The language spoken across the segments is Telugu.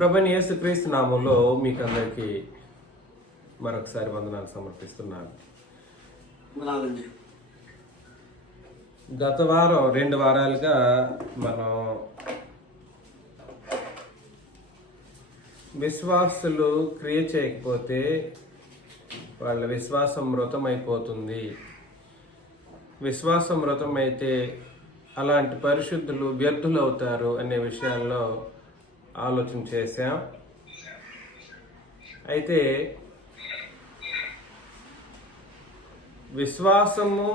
ప్రభువైన యేసుక్రీస్తు నామములో మీకు అందరికీ మరొకసారి వందనాలు సమర్పిస్తున్నాను. గత వారం 2 వారాలుగా మనం విశ్వాసులు క్రియ చేయకపోతే వాళ్ళ విశ్వాసం మృతమైపోతుంది, విశ్వాసం మృతమైతే అలాంటి పరిశుద్ధులు వ్యర్థులు అవుతారు అనే విషయాల్లో ఆలోచన చేశాం. అయితే విశ్వాసము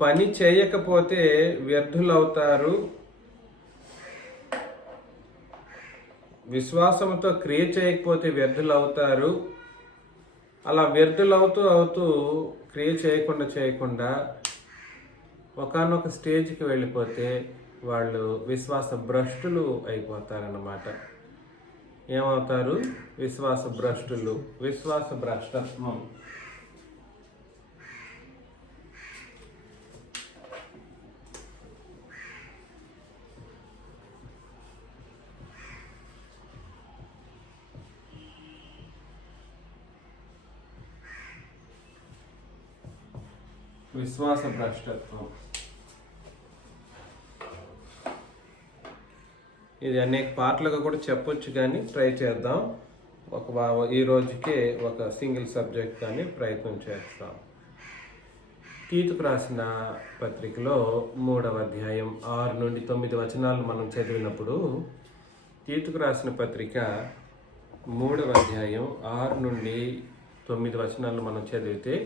పని చేయకపోతే వ్యర్థులవుతారు, విశ్వాసంతో క్రియ చేయకపోతే వ్యర్థులవుతారు. అలా వ్యర్థులవుతూ క్రియ చేయకుండా ఒకానొక స్టేజ్కి వెళ్ళిపోతే వాళ్ళు విశ్వాస భ్రష్టులు అయిపోతారన్నమాట. ఏమవుతారు? విశ్వాస భ్రష్టులు, విశ్వాస భ్రష్టత్వం. విశ్వాస భ్రష్టత్వం ఇది అనేక పాటలుగా కూడా చెప్పొచ్చు, కానీ ట్రై చేద్దాం. ఈ రోజుకే ఒక సింగిల్ సబ్జెక్ట్ కానీ ప్రయత్నం చేస్తాం. తీతుకు రాసిన పత్రికలో 3వ అధ్యాయం 6 నుండి 9 వచనాలు మనం చదివినప్పుడు, తీతుకు రాసిన పత్రిక 3వ అధ్యాయం 6 నుండి 9 వచనాలు మనం చదివితే,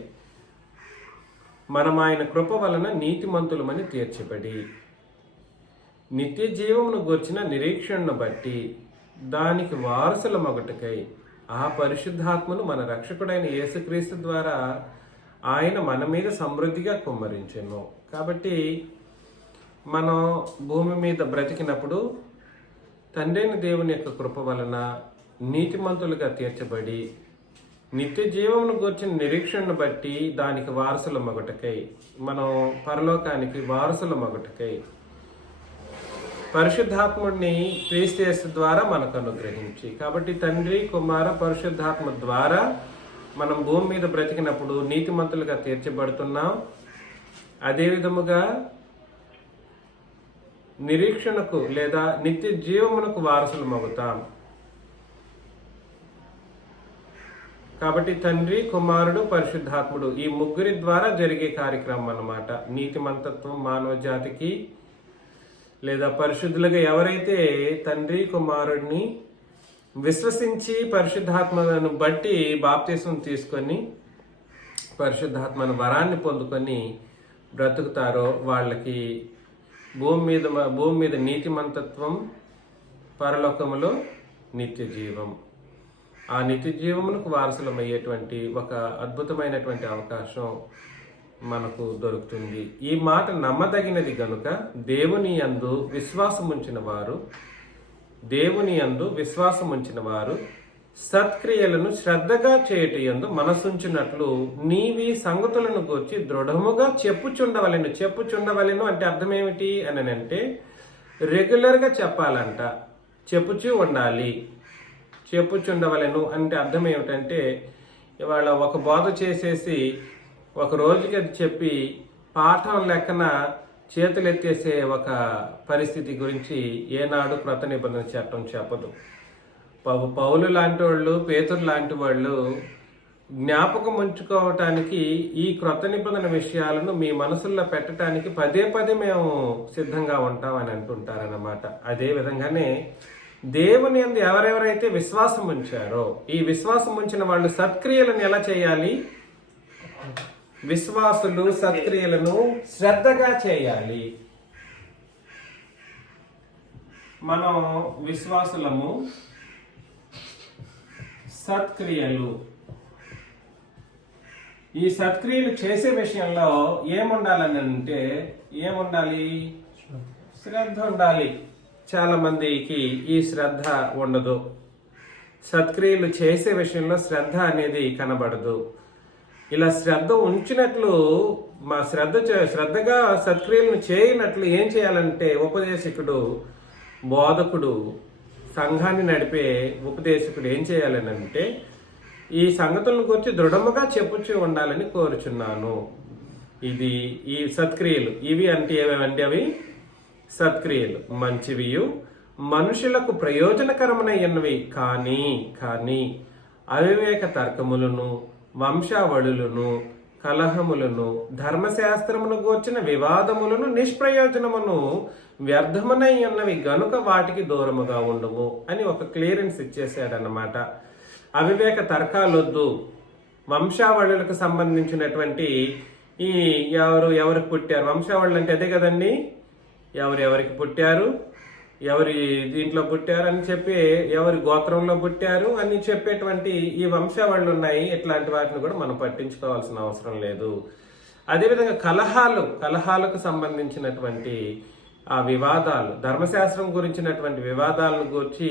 మనం ఆయన కృప వలన నీతిమంతులమని తీర్చబడి నిత్య జీవమును గూర్చిన నిరీక్షణను బట్టి దానికి వారసుల మొగటకై ఆ పరిశుద్ధాత్మను మన రక్షకుడైన యేసుక్రీస్తు ద్వారా ఆయన మన మీద సమృద్ధిగా కుమ్మరించెను. కాబట్టి మనం భూమి మీద బ్రతికినప్పుడు తండ్రైన దేవుని యొక్క కృప వలన నీతిమంతులుగా తీర్చబడి నిత్య జీవమును గూర్చిన నిరీక్షణను బట్టి దానికి వారసుల మొగటకై, మనం పరలోకానికి వారసుల మొగటకై పరిశుద్ధాత్ముడిని క్రీస్తు ద్వారా మనకు అనుగ్రహించి, కాబట్టి తండ్రి కుమార పరిశుద్ధాత్మ ద్వారా మనం భూమి మీద బ్రతికినప్పుడు నీతిమంతులుగా తీర్చబడుతున్నాం. అదే విధముగా నిరీక్షణకు లేదా నిత్య జీవమునకు వారసులు మగుతాం. కాబట్టి తండ్రి, కుమారుడు, పరిశుద్ధాత్ముడు ఈ ముగ్గురి ద్వారా జరిగే కార్యక్రమం అన్నమాట. నీతిమంతత్వం మానవ జాతికి, లేదా పరిశుద్ధులుగా ఎవరైతే తండ్రి కుమారుడిని విశ్వసించి పరిశుద్ధాత్మను బట్టి బాప్తిసం తీసుకొని పరిశుద్ధాత్మను వరాన్ని పొందుకొని బ్రతుకుతారో వాళ్ళకి భూమి మీద నీతిమంతత్వం, పరలోకములో నిత్య జీవం. ఆ నిత్య జీవమునకు వారసులమయ్యేటువంటి ఒక అద్భుతమైనటువంటి అవకాశం మనకు దొరుకుతుంది. ఈ మాట నమ్మదగినది గనుక దేవుని యందు విశ్వాసముంచిన వారు సత్క్రియలను శ్రద్ధగా చేయటి యందు మనసుంచినట్లు నీవి సంగతులను గూర్చి దృఢముగా చెప్పుచుండవలెను అంటే అర్థం ఏమిటి అని అంటే, రెగ్యులర్గా చెప్పాలంట, చెప్పుచూ ఉండాలి. చెప్పుచుండవలెను అంటే అర్థం ఏమిటంటే, ఇవాళ ఒక బోధ చేసేసి ఒక రోజుకి అది చెప్పి పాఠం లెక్కన చేతులు ఎత్తేసే ఒక పరిస్థితి గురించి ఏనాడు క్రొత్త నిబంధన చట్టం చెప్పదు. పౌలు లాంటి వాళ్ళు, పేతురు లాంటి వాళ్ళు జ్ఞాపకం ఉంచుకోవటానికి ఈ క్రొత్త నిబంధన విషయాలను మీ మనసుల్లో పెట్టడానికి పదే మేము సిద్ధంగా ఉంటాం అని అంటుంటారన్నమాట. అదే విధంగానే దేవుని యందు ఎవరెవరైతే విశ్వాసం ఉంచారో, ఈ విశ్వాసం ఉంచిన వాళ్ళు సత్క్రియలను ఎలా చేయాలి? విశ్వాసులు సత్క్రియలను శ్రద్ధగా చేయాలి. మనం విశ్వాసులము, సత్క్రియలు. ఈ సత్క్రియలు చేసే విషయంలో ఏముండాలి? శ్రద్ధ ఉండాలి. చాలా మందికి ఈ శ్రద్ధ ఉండదు. సత్క్రియలు చేసే విషయంలో శ్రద్ధ అనేది కనబడదు. ఇలా శ్రద్ధ ఉంచినట్లు శ్రద్ధగా సత్క్రియలను చేయనట్లు ఏం చేయాలంటే ఉపదేశకుడు బోధకుడు, సంఘాన్ని నడిపే ఉపదేశకుడు ఏం చేయాలని అంటే ఈ సంగతులను గురించి దృఢముగా చెప్పుచూ ఉండాలని కోరుచున్నాను. ఇది ఈ సత్క్రియలు ఇవి అంటే ఏవేవంటే అవి సత్క్రియలు మంచివియు మనుషులకు ప్రయోజనకరమైనవి కానీ అవివేక తర్కములను, వంశావళులను, కలహములను, ధర్మశాస్త్రమును గూర్చిన వివాదములను, నిష్ప్రయోజనమును, వ్యర్థమునై ఉన్నవి గనుక వాటికి దూరముగా ఉండము అని ఒక క్లియరెన్స్ ఇచ్చేసాడన్నమాట. అవివేక తర్కాలొద్దు. వంశావళులకు సంబంధించినటువంటి ఈ ఎవరికి పుట్టారు, వంశావళులు అంటే అదే కదండి, ఎవరికి పుట్టారు, ఎవరి దీంట్లో పుట్టారు అని చెప్పి, ఎవరి గోత్రంలో పుట్టారు అని చెప్పేటువంటి ఈ వంశావళులు ఉన్నాయి. ఇట్లాంటి వాటిని కూడా మనం పట్టించుకోవాల్సిన అవసరం లేదు. అదేవిధంగా కలహాలకు సంబంధించినటువంటి ఆ వివాదాలు, ధర్మశాస్త్రం గురించినటువంటి వివాదాలను గురించి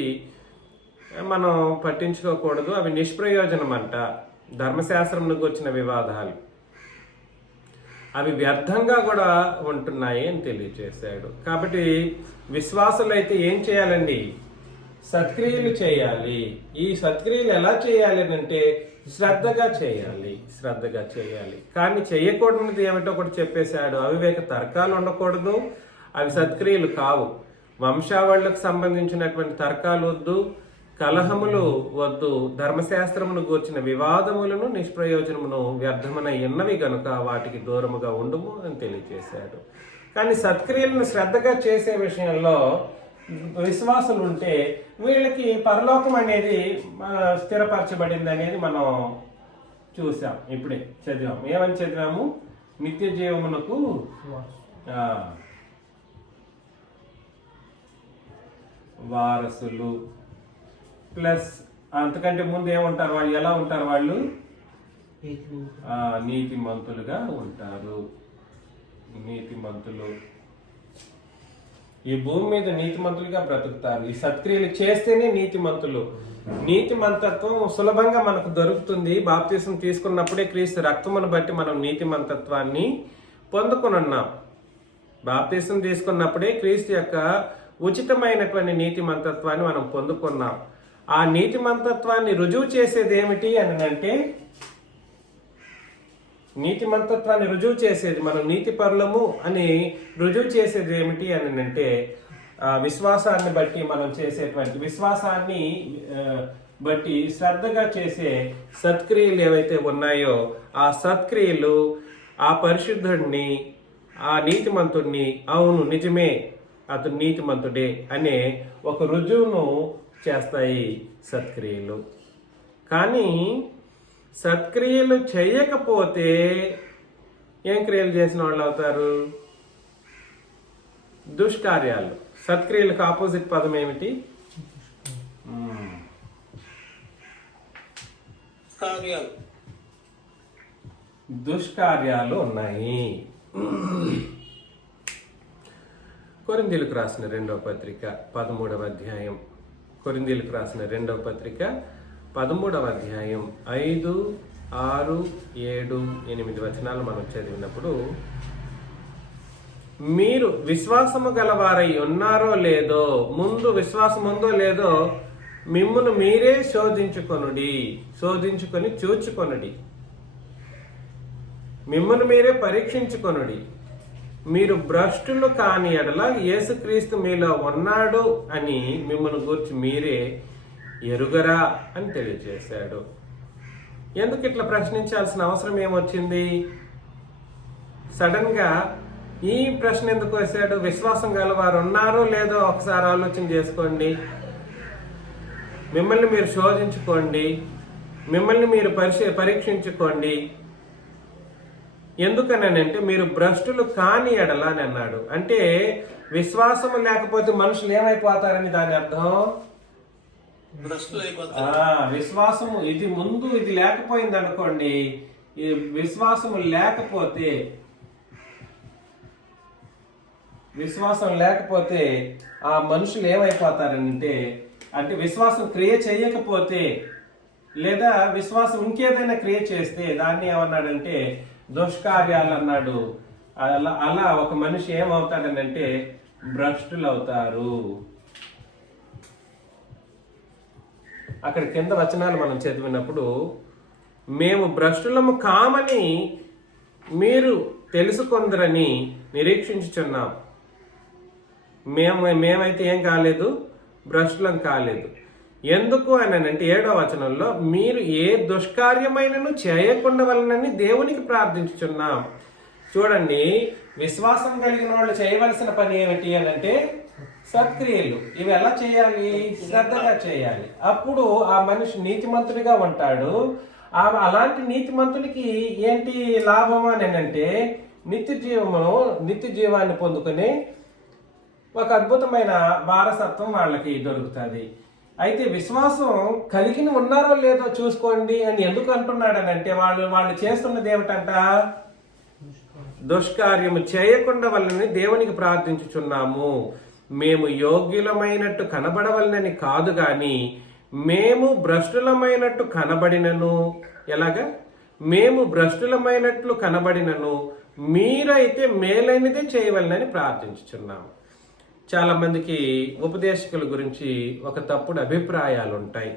మనం పట్టించుకోకూడదు. అవి నిష్ప్రయోజనం అంట. ధర్మశాస్త్రం గురించిన వివాదాలు అవి వ్యర్థంగా కూడా ఉంటున్నాయి అని తెలియజేశాడు. కాబట్టి విశ్వాసులు అయితే ఏం చేయాలండి? సత్క్రియలు చేయాలి. ఈ సత్క్రియలు ఎలా చేయాలి అంటే శ్రద్ధగా చేయాలి. కానీ చేయకూడనిది ఏమిటో కూడా చెప్పేశాడు. అవివేక తర్కాలు ఉండకూడదు, అవి సత్క్రియలు కావు. వంశావళులకు సంబంధించినటువంటి తర్కాలు వద్దు, కలహములు వద్దు, ధర్మశాస్త్రమును గూర్చిన వివాదములను, నిష్ప్రయోజనమును, వ్యర్థమున ఎన్నవి గనుక వాటికి దూరముగా ఉండుము అని తెలియజేశాడు. కానీ సత్క్రియలను శ్రద్ధగా చేసే విషయంలో విశ్వాసులు ఉంటే వీళ్ళకి పరలోకం అనేది స్థిరపరచబడింది అనేది మనం చూసాం. ఇప్పుడే చదివాము. ఏమని చదివాము? నిత్య జీవమునకు వారసులు ప్లస్ అంతకంటే ముందు ఏముంటారు వాళ్ళు? ఎలా ఉంటారు వాళ్ళు? నీతిమంతులుగా ఉంటారు. నీతిమంతులు ఈ భూమి మీద నీతిమంతులుగా బ్రతుకుతారు. ఈ సత్క్రియలు చేస్తేనే నీతిమంతులు. నీతిమంతత్వం సులభంగా మనకు దొరుకుతుంది. బాప్తిసం తీసుకున్నప్పుడే క్రీస్తు రక్తమును బట్టి మనం నీతిమంతత్వాన్ని పొందుకున్నాం. బాప్తిసం తీసుకున్నప్పుడే క్రీస్తు యొక్క ఉచితమైనటువంటి నీతిమంతత్వాన్ని మనం పొందుకున్నాం. ఆ నీతిమంతత్వాన్ని రుజువు చేసేది ఏమిటి అని అంటే, నీతిమంతత్వాన్ని రుజువు చేసేది, మనం నీతిపరులము అని రుజువు చేసేది ఏమిటి అని అంటే విశ్వాసాన్ని బట్టి మనం చేసేటువంటి విశ్వాసాన్ని బట్టి శ్రద్ధగా చేసే సత్క్రియలు ఏవైతే ఉన్నాయో ఆ సత్క్రియలు ఆ పరిశుద్ధుడిని, ఆ నీతిమంతుడిని, అవును నిజమే అతను నీతిమంతుడే అనే ఒక రుజువును చేస్తాయి సత్క్రియలు. కానీ సత్క్రియలు చేయకపోతే ఏం క్రియలు చేసిన వాళ్ళు అవుతారు? దుష్కార్యాలు. సత్క్రియలకు ఆపోజిట్ పదం ఏమిటి? దుష్కార్యాలు ఉన్నాయి. కొరింథీయులకు రాసిన 2వ పత్రిక 13వ అధ్యాయం. కొరింథీయులకు రాసిన 2వ పత్రిక 13వ అధ్యాయం 5, 6, 7, 8 వచనాలు మనం చదివినప్పుడు, మీరు విశ్వాసము గలవారై ఉన్నారో లేదో, ముందు విశ్వాసం ఉందో లేదో మిమ్మును మీరే శోధించుకొని చూచుకొనుడి, మిమ్మును మీరే పరీక్షించుకొనుడి. మీరు భ్రష్టులు కాని ఎడల యేసుక్రీస్తు మీలో ఉన్నాడు అని మిమ్మల్ని గురించి మీరే ఎరుగరా అని తెలియజేశాడు. ఎందుకు ఇట్లా ప్రశ్నించాల్సిన అవసరం ఏమొచ్చింది? సడన్ గా ఈ ప్రశ్న ఎందుకు వేశాడు? విశ్వాసం గలవారు ఉన్నారో లేదో ఒకసారి ఆలోచన చేసుకోండి. మిమ్మల్ని మీరు శోధించుకోండి, మిమ్మల్ని మీరు పరీక్షించుకోండి. ఎందుకనంటే మీరు భ్రష్టులు కాని ఎడల అని అన్నాడు. అంటే విశ్వాసము లేకపోతే మనుషులు ఏమైపోతారని దాని అర్థం. విశ్వాసము ఇది లేకపోయింది అనుకోండి, ఈ విశ్వాసం లేకపోతే ఆ మనుషులు ఏమైపోతారంటే, అంటే విశ్వాసం క్రియ చేయకపోతే లేదా విశ్వాసం ఇంకేదైనా క్రియ చేస్తే దాన్ని ఏమన్నాడంటే దుష్కార్యాలు అన్నాడు. అలా ఒక మనిషి ఏమవుతాడనంటే భ్రష్టులు అవుతారు. అక్కడ కింద వచనాలు మనం చదివినప్పుడు, మేము భ్రష్టులము కామని మీరు తెలుసుకొందరని నిరీక్షించుచున్నాం. మేమైతే ఏం కాలేదు, భ్రష్టులం కాలేదు. ఎందుకు అని అంటే 7వ వచనంలో, మీరు ఏ దుష్కార్యమైనను చేయకుండా వలనని దేవునికి ప్రార్థించుచున్నాం. చూడండి, విశ్వాసం కలిగిన వాళ్ళు చేయవలసిన పని ఏమిటి అని అంటే సత్క్రియలు. ఇవి ఎలా చేయాలి? శ్రద్ధగా చేయాలి. అప్పుడు ఆ మనిషి నీతిమంతుడిగా ఉంటాడు. అలాంటి నీతిమంతుడికి ఏంటి లాభం అని అంటే నిత్య జీవాన్ని పొందుకొని ఒక అద్భుతమైన వారసత్వం వాళ్ళకి దొరుకుతుంది. అయితే విశ్వాసం కలిగిన ఉన్నారో లేదో చూసుకోండి అని ఎందుకు అంటున్నాడనంటే, వాళ్ళు చేస్తున్నది ఏమిటంట? దుష్కార్యము చేయకుండా వలనని దేవునికి ప్రార్థించుచున్నాము. మేము యోగ్యులమైనట్టు కనబడవలనని కాదు గాని మేము భ్రష్టులమైనట్టు కనబడినను. ఎలాగా? మేము భ్రష్టులమైనట్లు కనబడినను మీరైతే మేలైనదే చేయవలనని ప్రార్థించుచున్నాము. చాలా మందికి ఉపదేశకుల గురించి ఒక తప్పుడు అభిప్రాయాలు ఉంటాయి.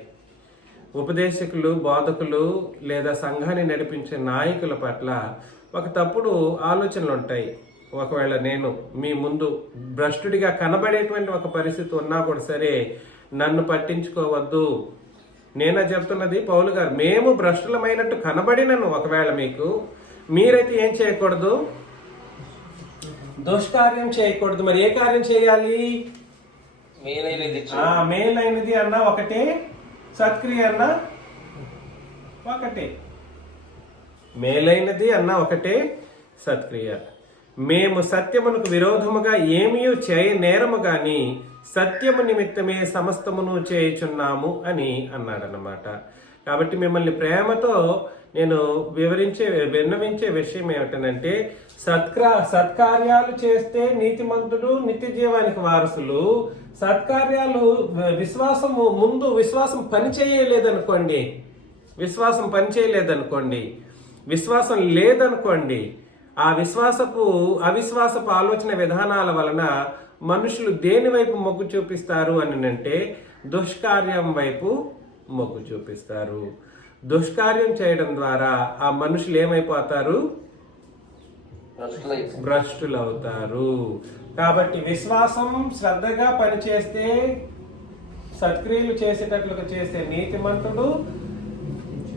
ఉపదేశకులు, బోధకులు లేదా సంఘాన్ని నడిపించే నాయకుల పట్ల ఒక తప్పుడు ఆలోచనలు ఉంటాయి. ఒకవేళ నేను మీ ముందు భ్రష్టుడిగా కనబడేటువంటి ఒక పరిస్థితి ఉన్నా కూడా సరే, నన్ను పట్టించుకోవద్దు. నేనా చెప్తున్నది? పౌలు గారు, మేము భ్రష్టులమైనట్టు కనబడినను ఒకవేళ మీరైతే ఏం చేయకూడదు? దుష్కార్యం చేయకూడదు. మరి ఏ కార్యం చేయాలి? మేలైనది అన్నా ఒకటే, సత్క్రియ అన్నా ఒకటే. మేలైనది అన్నా ఒకటే, సత్క్రియ. మేము సత్యమునకు విరోధముగా ఏమీ చేయ నేరము గాని సత్యము నిమిత్తమే సమస్తమును చేయుచున్నాము అని అన్నాడన్నమాట. కాబట్టి మిమ్మల్ని ప్రేమతో నేను విన్నవించే విషయం ఏమిటనంటే, సత్కార్యాలు చేస్తే నీతిమంతుడు, నిత్య జీవానికి వారసులు. సత్కార్యాలు విశ్వాసం పనిచేయలేదనుకోండి, విశ్వాసం లేదనుకోండి, ఆ అవిశ్వాసపు ఆలోచన విధానాల వలన మనుషులు దేని వైపు మొగ్గు చూపిస్తారు అని అంటే దుష్కార్యం వైపు మొగ్గు చూపిస్తారు. దుష్కార్యం చేయడం ద్వారా ఆ మనుషులు ఏమైపోతారు? భ్రష్టులవుతారు. కాబట్టి విశ్వాసం శ్రద్ధగా పనిచేస్తే, సత్క్రియలు చేసేటట్లుగా చేసే నీతిమంతుడు,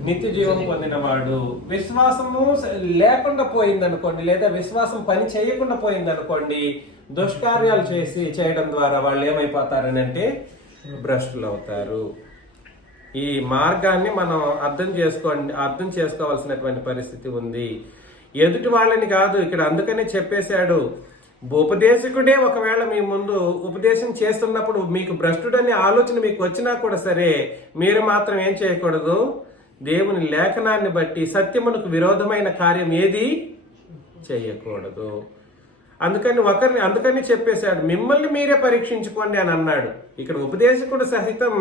నిత్య జీవం పొందినవాడు. విశ్వాసము లేకుండా పోయిందనుకోండి, లేదా విశ్వాసం పని చేయకుండా పోయిందనుకోండి, దుష్కార్యాలు చేయడం ద్వారా వాళ్ళు ఏమైపోతారని అంటే భ్రష్టులు అవుతారు. ఈ మార్గాన్ని మనం అర్థం చేసుకోవాల్సినటువంటి పరిస్థితి ఉంది. ఎదుటి వాళ్ళని కాదు ఇక్కడ. అందుకనే చెప్పేశాడు, ఉపదేశకుడే ఒకవేళ మీ ముందు ఉపదేశం చేస్తున్నప్పుడు మీకు భ్రష్టుడనే ఆలోచన మీకు వచ్చినా కూడా సరే, మీరు మాత్రం ఏం చేయకూడదు? దేవుని లేఖనాన్ని బట్టి సత్యమునకు విరోధమైన కార్యం ఏది చేయకూడదు. అందుకని చెప్పేశాడు, మిమ్మల్ని మీరే పరీక్షించుకోండి అని అన్నాడు. ఇక్కడ ఉపదేశకుడు సహితం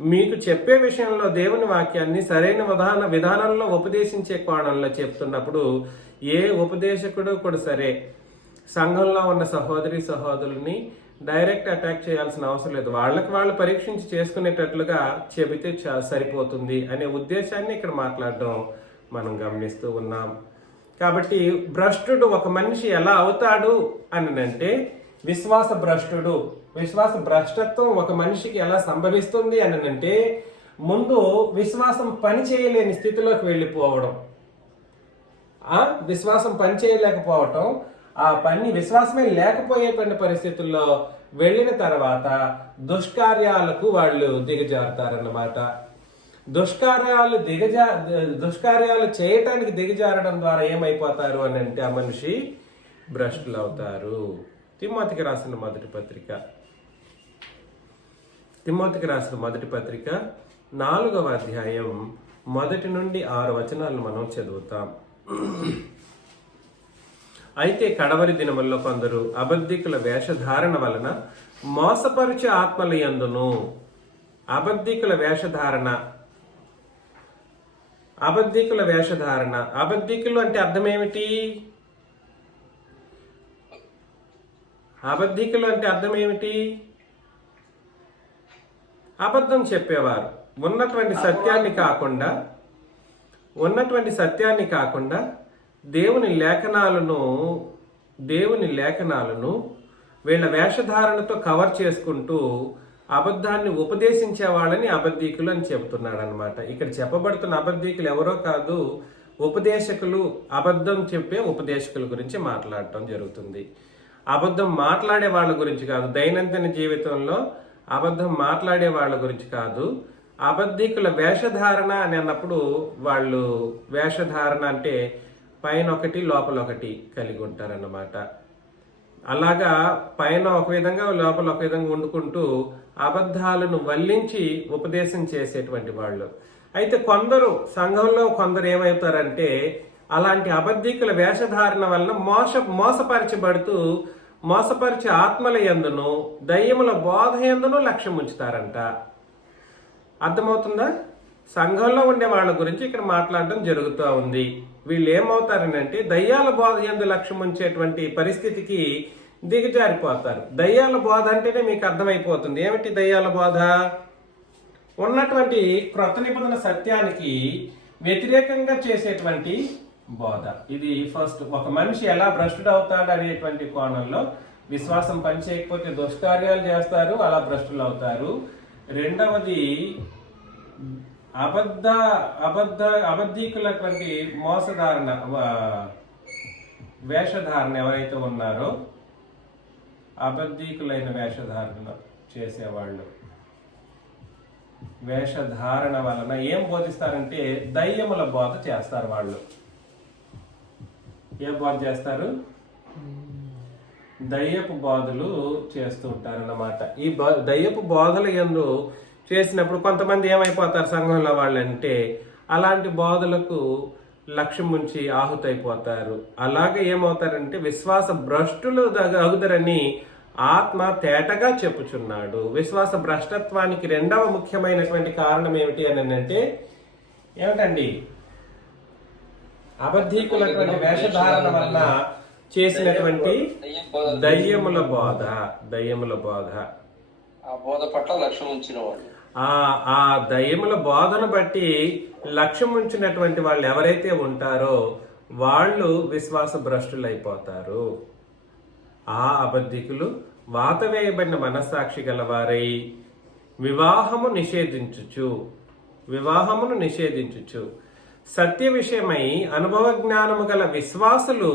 మీకు చెప్పే విషయంలో దేవుని వాక్యాన్ని సరైన విధానంలో ఉపదేశించే కోణంలో చెప్తున్నప్పుడు, ఏ ఉపదేశకుడు కూడా సరే సంఘంలో ఉన్న సహోదరుల్ని డైరెక్ట్ అటాక్ చేయాల్సిన అవసరం లేదు. వాళ్ళకి వాళ్ళు పరీక్షించి చేసుకునేటట్లుగా చెబితే సరిపోతుంది అనే ఉద్దేశాన్ని ఇక్కడ మాట్లాడడం మనం గమనిస్తూ ఉన్నాం. కాబట్టి భ్రష్టుడు ఒక మనిషి ఎలా అవుతాడు అని అంటే, విశ్వాస భ్రష్టత్వం ఒక మనిషికి ఎలా సంభవిస్తుంది అని అంటే, ముందు విశ్వాసం పని చేయలేని స్థితిలోకి వెళ్ళిపోవడం. విశ్వాసం పని చేయలేకపోవటం, విశ్వాసమే లేకపోయేటువంటి పరిస్థితుల్లో వెళ్ళిన తర్వాత దుష్కార్యాలకు వాళ్ళు దిగజారుతారన్నమాట. దుష్కార్యాలు చేయటానికి దిగజారడం ద్వారా ఏమైపోతారు అని అంటే ఆ మనిషి భ్రష్టులు అవుతారు. తిమోతికి రాసిన మొదటి పత్రిక 4వ అధ్యాయం 1 నుండి 6 వచనాలను మనం చదువుతాం. అయితే కడవరి దినముల్లో కొందరు అబద్ధికుల వేషధారణ వలన మోసపరుచు ఆత్మల యందును. అబద్ధికుల వేషధారణ. అబద్ధికులు అంటే అర్థం ఏమిటి? అబద్ధం చెప్పేవారు, ఉన్నటువంటి సత్యాన్ని కాకుండా దేవుని లేఖనాలను వీళ్ళ వేషధారణతో కవర్ చేసుకుంటూ అబద్ధాన్ని ఉపదేశించే వాళ్ళని అబద్ధీకులు అని చెబుతున్నాడు అనమాట. ఇక్కడ చెప్పబడుతున్న అబద్ధీకులు ఎవరో కాదు, ఉపదేశకులు. అబద్ధం చెప్పే ఉపదేశకుల గురించి మాట్లాడటం జరుగుతుంది. అబద్ధం మాట్లాడే వాళ్ళ గురించి కాదు, దైనందిన జీవితంలో అబద్ధం మాట్లాడే వాళ్ళ గురించి కాదు. అబద్ధీకుల వేషధారణ అని అన్నప్పుడు వాళ్ళు వేషధారణ అంటే పైన ఒకటి లోపల ఒకటి కలిగి ఉంటారన్నమాట. అలాగా పైన ఒక విధంగా లోపల ఒక విధంగా వండుకుంటూ అబద్ధాలను వల్లించి ఉపదేశం చేసేటువంటి వాళ్ళు. అయితే సంఘంలో కొందరు ఏమవుతారంటే అలాంటి అబద్ధీకుల వేషధారణ వలన మోసపరిచే ఆత్మల యందును దయ్యముల బోధ యందును లక్ష్యం ఉంచుతారంట. అర్థమవుతుందా? సంఘంలో ఉండే వాళ్ళ గురించి ఇక్కడ మాట్లాడడం జరుగుతూ ఉంది. వీళ్ళు ఏమవుతారనంటే దయ్యాల బోధ యందు లక్ష్యం ఉంచేటువంటి పరిస్థితికి దిగజారిపోతారు. దయ్యాల బోధ అంటేనే మీకు అర్థమైపోతుంది. ఏమిటి దయ్యాల బోధ? ఉన్నటువంటి క్రొత్త నిబంధన సత్యానికి వ్యతిరేకంగా చేసేటువంటి బోధ. ఇది ఫస్ట్. ఒక మనిషి ఎలా భ్రష్టుడు అవుతాడు అనేటువంటి కోణంలో విశ్వాసం పనిచేయకపోతే దుష్కార్యాలు చేస్తారు, అలా భ్రష్టులు అవుతారు. రెండవది అబద్ధీకులటువంటి మోసధారణ వేషధారణ ఎవరైతే ఉన్నారో అబద్ధీకులైన వేషధారణ చేసేవాళ్ళు వేషధారణ వలన ఏం బోధిస్తారంటే దయ్యముల బోధ చేస్తారు. వాళ్ళు ఏం బోధ చేస్తారు? దయ్యపు బోధలు చేస్తూ ఉంటారు అన్నమాట. ఈ దయ్యపు బోధలు యందు చేసినప్పుడు కొంతమంది ఏమైపోతారు సంఘంలో వాళ్ళంటే అలాంటి బోధలకు లక్ష్యం ఉంచి ఆహుతైపోతారు. అలాగే ఏమవుతారంటే విశ్వాస భ్రష్టులు అగుదరని ఆత్మ తేటగా చెప్పుచున్నాడు. విశ్వాస భ్రష్టత్వానికి రెండవ ముఖ్యమైనటువంటి కారణం ఏమిటి అని అంటే ఏమిటండి? అబద్ధీకులటువంటి వేషధారణ వలన చేసినటువంటి దయ్యముల బోధ. ఆ బోధ పట్ల లక్ష్యం ఉంచిన వాళ్ళు, ఆ దయ్యముల బోధను బట్టి లక్ష్యం ఉంచినటువంటి వాళ్ళు ఎవరైతే ఉంటారో వాళ్ళు విశ్వాస భ్రష్టులైపోతారు. ఆ అబద్ధికులు వాత వేయబడిన మనస్సాక్షి గలవారై వివాహమును నిషేధించుచు సత్య విషయమై అనుభవ జ్ఞానము గల విశ్వాసులు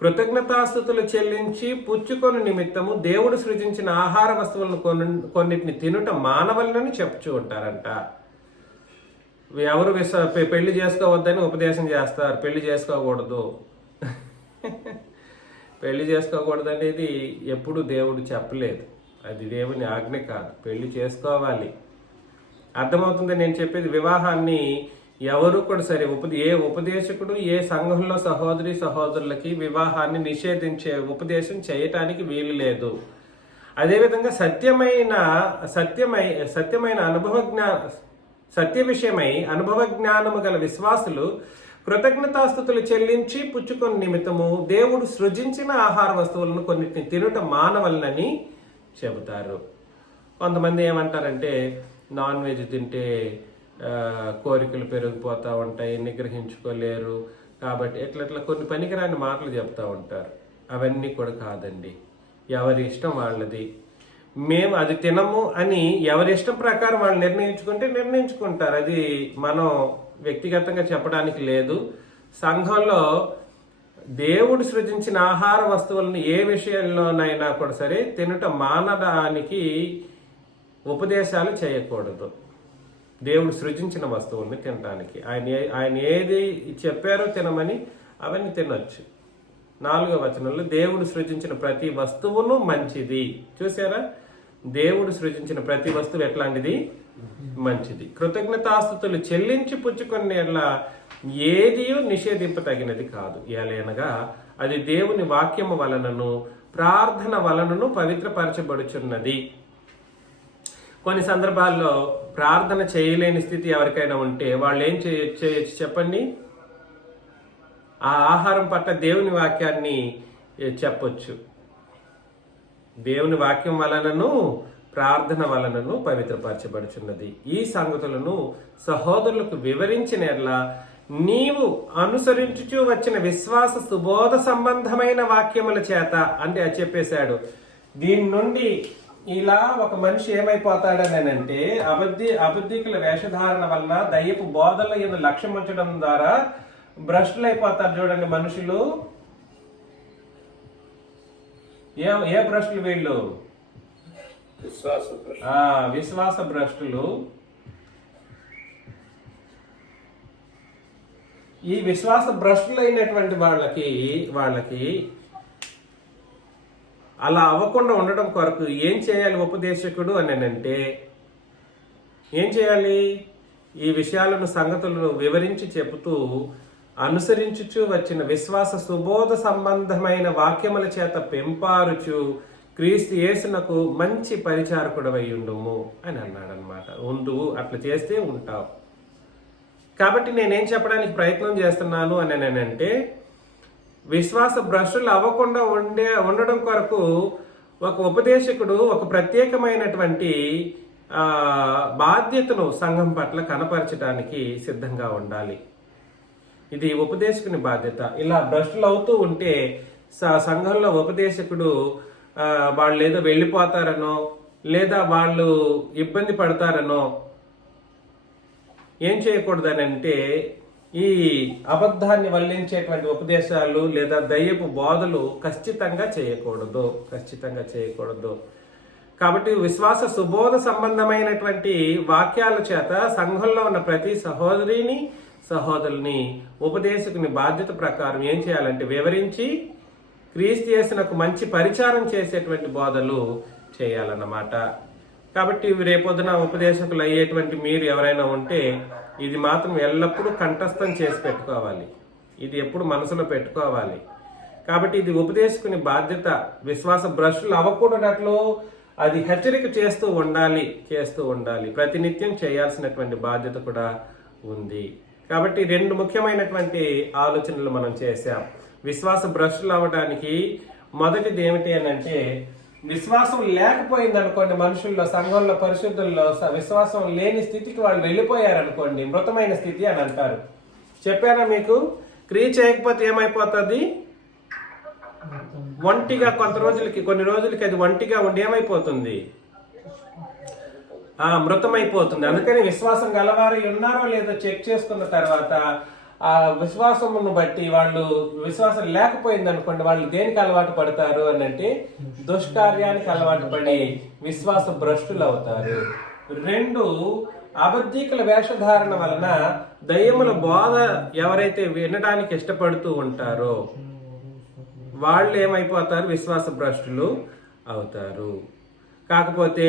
కృతజ్ఞతాస్తుతులు చెల్లించి పుచ్చుకొని నిమిత్తము దేవుడు సృజించిన ఆహార వస్తువులను కొన్నిటిని తినుట మానవలనని చెప్పుచూ ఉంటారంట. ఎవరు పెళ్లి చేసుకోవద్దని ఉపదేశం చేస్తారు. పెళ్లి చేసుకోకూడదు పెళ్లి చేసుకోకూడదు అనేది ఎప్పుడు దేవుడు చెప్పలేదు. అది దేవుని ఆజ్ఞ కాదు. పెళ్లి చేసుకోవాలి. అర్థమవుతుంది నేను చెప్పేది? వివాహాన్ని ఎవరు కూడా సరే ఏ ఉపదేశకుడు ఏ సంఘంలో సహోదరులకి వివాహాన్ని నిషేధించే ఉపదేశం చేయటానికి వీలు లేదు. అదేవిధంగా సత్య విషయమై అనుభవ జ్ఞానము గల విశ్వాసులు కృతజ్ఞతాస్తుతులు చెల్లించి పుచ్చుకొని నిమిత్తము దేవుడు సృజించిన ఆహార వస్తువులను కొన్నిటిని తినుట మానవలనని చెబుతారు. కొంతమంది ఏమంటారంటే నాన్ వెజ్ తింటే కోరికలు పెరిగిపోతూ ఉంటాయి, నిగ్రహించుకోలేరు, కాబట్టి ఎట్లా కొన్ని పనికిరాని మాటలు చెప్తూ ఉంటారు. అవన్నీ కూడా కాదండి. ఎవరి ఇష్టం వాళ్ళది. మేము అది తినము అని ఎవరి ఇష్టం ప్రకారం వాళ్ళు నిర్ణయించుకుంటారు. అది మనం వ్యక్తిగతంగా చెప్పడానికి లేదు. సంఘంలో దేవుడు సృజించిన ఆహార వస్తువులను ఏ విషయంలోనైనా కూడా సరే తినట మానడానికి ఉపదేశాలు చేయకూడదు. దేవుడు సృజించిన వస్తువుల్ని తినడానికి ఆయన ఏది చెప్పారో తినమని అవన్నీ తినొచ్చు. 4వ వచనంలో దేవుడు సృజించిన ప్రతి వస్తువును మంచిది. చూసారా? దేవుడు సృజించిన ప్రతి వస్తువు ఎట్లాంటిది? మంచిది. కృతజ్ఞతాస్తుతులు చెల్లించి పుచ్చుకొని ఏది నిషేధింపతగినది కాదు. ఎలయనగా అది దేవుని వాక్యము వలనను ప్రార్థన వలనను పవిత్రపరచబడుచున్నది. కొన్ని సందర్భాల్లో ప్రార్థన చేయలేని స్థితి ఎవరికైనా ఉంటే వాళ్ళు ఏం చేయొచ్చు చెప్పండి? ఆ ఆహారం పట్ల దేవుని వాక్యాన్ని చెప్పొచ్చు. దేవుని వాక్యం వలనను ప్రార్థన వలనను పవిత్రపరచబడుచున్నది. ఈ సంగతులను సహోదరులకు వివరించిన ఎడల నీవు అనుసరించుచూ వచ్చిన విశ్వాస సుబోధ సంబంధమైన వాక్యముల చేత అంటే అది చెప్పేశాడు. దీని నుండి ఇలా ఒక మనిషి ఏమైపోతాడనంటే అబద్ధికుల వేషధారణ వలన దయ్యపు బోధల యందు లక్ష్యం ఉంచడం ద్వారా భ్రష్టులు అయిపోతారు. చూడండి మనుషులు, ఏ భ్రష్టులు వీళ్ళు? విశ్వాస భ్రష్టులు. ఈ విశ్వాస భ్రష్టులైనటువంటి వాళ్ళకి అలా అవ్వకుండా ఉండడం కొరకు ఏం చేయాలి ఉపదేశకుడు అని అంటే ఏం చేయాలి? ఈ విషయాలను సంగతులను వివరించి చెబుతూ అనుసరించుచు వచ్చిన విశ్వాస సుబోధ సంబంధమైన వాక్యముల చేత పెంపారుచు క్రీస్తు యేసునకు మంచి పరిచారకుడవై ఉండుము అని అన్నాడనమాట. ఉండు, అట్లా చేస్తే ఉంటావు. కాబట్టి నేనేం చెప్పడానికి ప్రయత్నం చేస్తున్నాను అని అంటే విశ్వాస భ్రష్టులు అవ్వకుండా ఉండడం కొరకు ఒక ఉపదేశకుడు ఒక ప్రత్యేకమైనటువంటి బాధ్యతను సంఘం పట్ల కనపరచడానికి సిద్ధంగా ఉండాలి. ఇది ఉపదేశకుని బాధ్యత. ఇలా భ్రష్టులు అవుతూ ఉంటే సంఘంలో ఉపదేశకుడు వాళ్ళు ఏదో వెళ్ళిపోతారనో లేదా వాళ్ళు ఇబ్బంది పడతారనో ఏం చేయకూడదని అంటే ఈ అబద్ధాన్ని వల్లించేటువంటి ఉపదేశాలు లేదా దయ్యపు బోధలు ఖచ్చితంగా చేయకూడదు. కాబట్టి విశ్వాస సుబోధ సంబంధమైనటువంటి వాక్యాల చేత సంఘంలో ఉన్న ప్రతి సహోదరుని ఉపదేశకుని బాధ్యత ప్రకారం ఏం చేయాలంటే వివరించి క్రీస్తు యేసునకు మంచి పరిచారం చేసేటువంటి బోధలు చేయాలన్నమాట. కాబట్టి రేపొద్దున ఉపదేశకులు అయ్యేటువంటి మీరు ఎవరైనా ఉంటే ఇది మాత్రం ఎల్లప్పుడూ కంఠస్థం చేసి పెట్టుకోవాలి. ఇది ఎప్పుడు మనసులో పెట్టుకోవాలి. కాబట్టి ఇది ఉపదేశకుని బాధ్యత. విశ్వాస భ్రష్టులు అవ్వకూడనట్లు అది హెచ్చరిక చేస్తూ ఉండాలి. ప్రతినిత్యం చేయాల్సినటువంటి బాధ్యత కూడా ఉంది. కాబట్టి రెండు ముఖ్యమైనటువంటి ఆలోచనలు మనం చేశాం. విశ్వాస భ్రష్టులు అవ్వడానికి మొదటిది ఏమిటి అని అంటే విశ్వాసం లేకపోయింది అనుకోండి, మనుషుల్లో సంఘంలో పరిశుద్ధుల్లో విశ్వాసం లేని స్థితికి వాళ్ళు వెళ్ళిపోయారనుకోండి, మృతమైన స్థితి అని అంటారు. చెప్పారా మీకు? క్రియ చేయకపోతే ఏమైపోతుంది? ఒంటిగా కొన్ని రోజులకి అది ఒంటిగా ఉండి ఏమైపోతుంది? మృతమైపోతుంది. అందుకని విశ్వాసం గలవారు ఉన్నారో లేదో చెక్ చేసుకున్న తర్వాత ఆ విశ్వాసమును బట్టి వాళ్ళు విశ్వాసం లేకపోయింది అనుకోండి, వాళ్ళు దేనికి అలవాటు పడతారు అని అంటే దుష్కార్యానికి అలవాటు పడి విశ్వాస భ్రష్టులు అవుతారు. రెండు, అబద్ధికుల వేషధారణ వలన దయ్యముల బోధ ఎవరైతే వినడానికి ఇష్టపడుతూ ఉంటారో వాళ్ళు ఏమైపోతారు? విశ్వాస భ్రష్టులు అవుతారు. కాకపోతే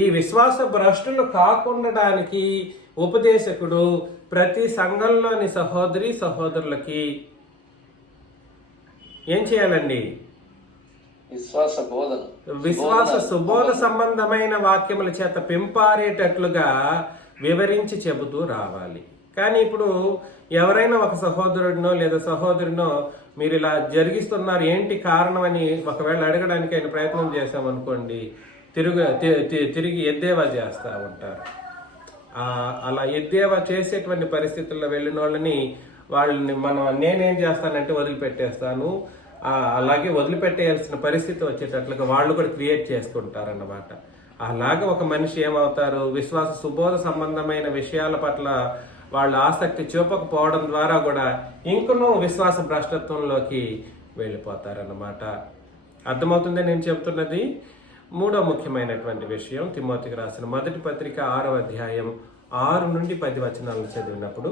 ఈ విశ్వాస భ్రష్టులు కాకుండడానికి ఉపదేశకుడు ప్రతి సంఘంలోని సహోదరులకి ఏం చేయాలండి? విశ్వాస సుబోధ సంబంధమైన వాక్యముల చేత పెంపారేటట్లుగా వివరించి చెబుతూ రావాలి. కానీ ఇప్పుడు ఎవరైనా ఒక సహోదరుడినో లేదా సహోదరునో మీరు ఇలా జరిగిస్తున్నారు ఏంటి కారణం అని ఒకవేళ అడగడానికి ఆయన ప్రయత్నం చేశామనుకోండి, తిరిగి ఎద్దేవా చేస్తూ ఉంటారు. అలా ఎద్దేవా చేసేటువంటి పరిస్థితుల్లో వెళ్ళిన వాళ్ళని నేనేం చేస్తానంటే వదిలిపెట్టేస్తాను, అలాగే వదిలిపెట్టేయాల్సిన పరిస్థితి వచ్చేటట్లుగా వాళ్ళు కూడా క్రియేట్ చేసుకుంటారన్నమాట. అలాగే ఒక మనిషి ఏమవుతారు? విశ్వాస సుబోధ సంబంధమైన విషయాల పట్ల వాళ్ళు ఆసక్తి చూపకపోవడం ద్వారా కూడా ఇంకనూ విశ్వాస భ్రష్టత్వంలోకి వెళ్ళిపోతారన్నమాట. అర్థమవుతుందే నేను చెప్తున్నది? మూడో ముఖ్యమైనటువంటి విషయం, తిమోతికి రాసిన మొదటి పత్రిక 6వ అధ్యాయం 6 నుండి 10 వచనాలను చదివినప్పుడు,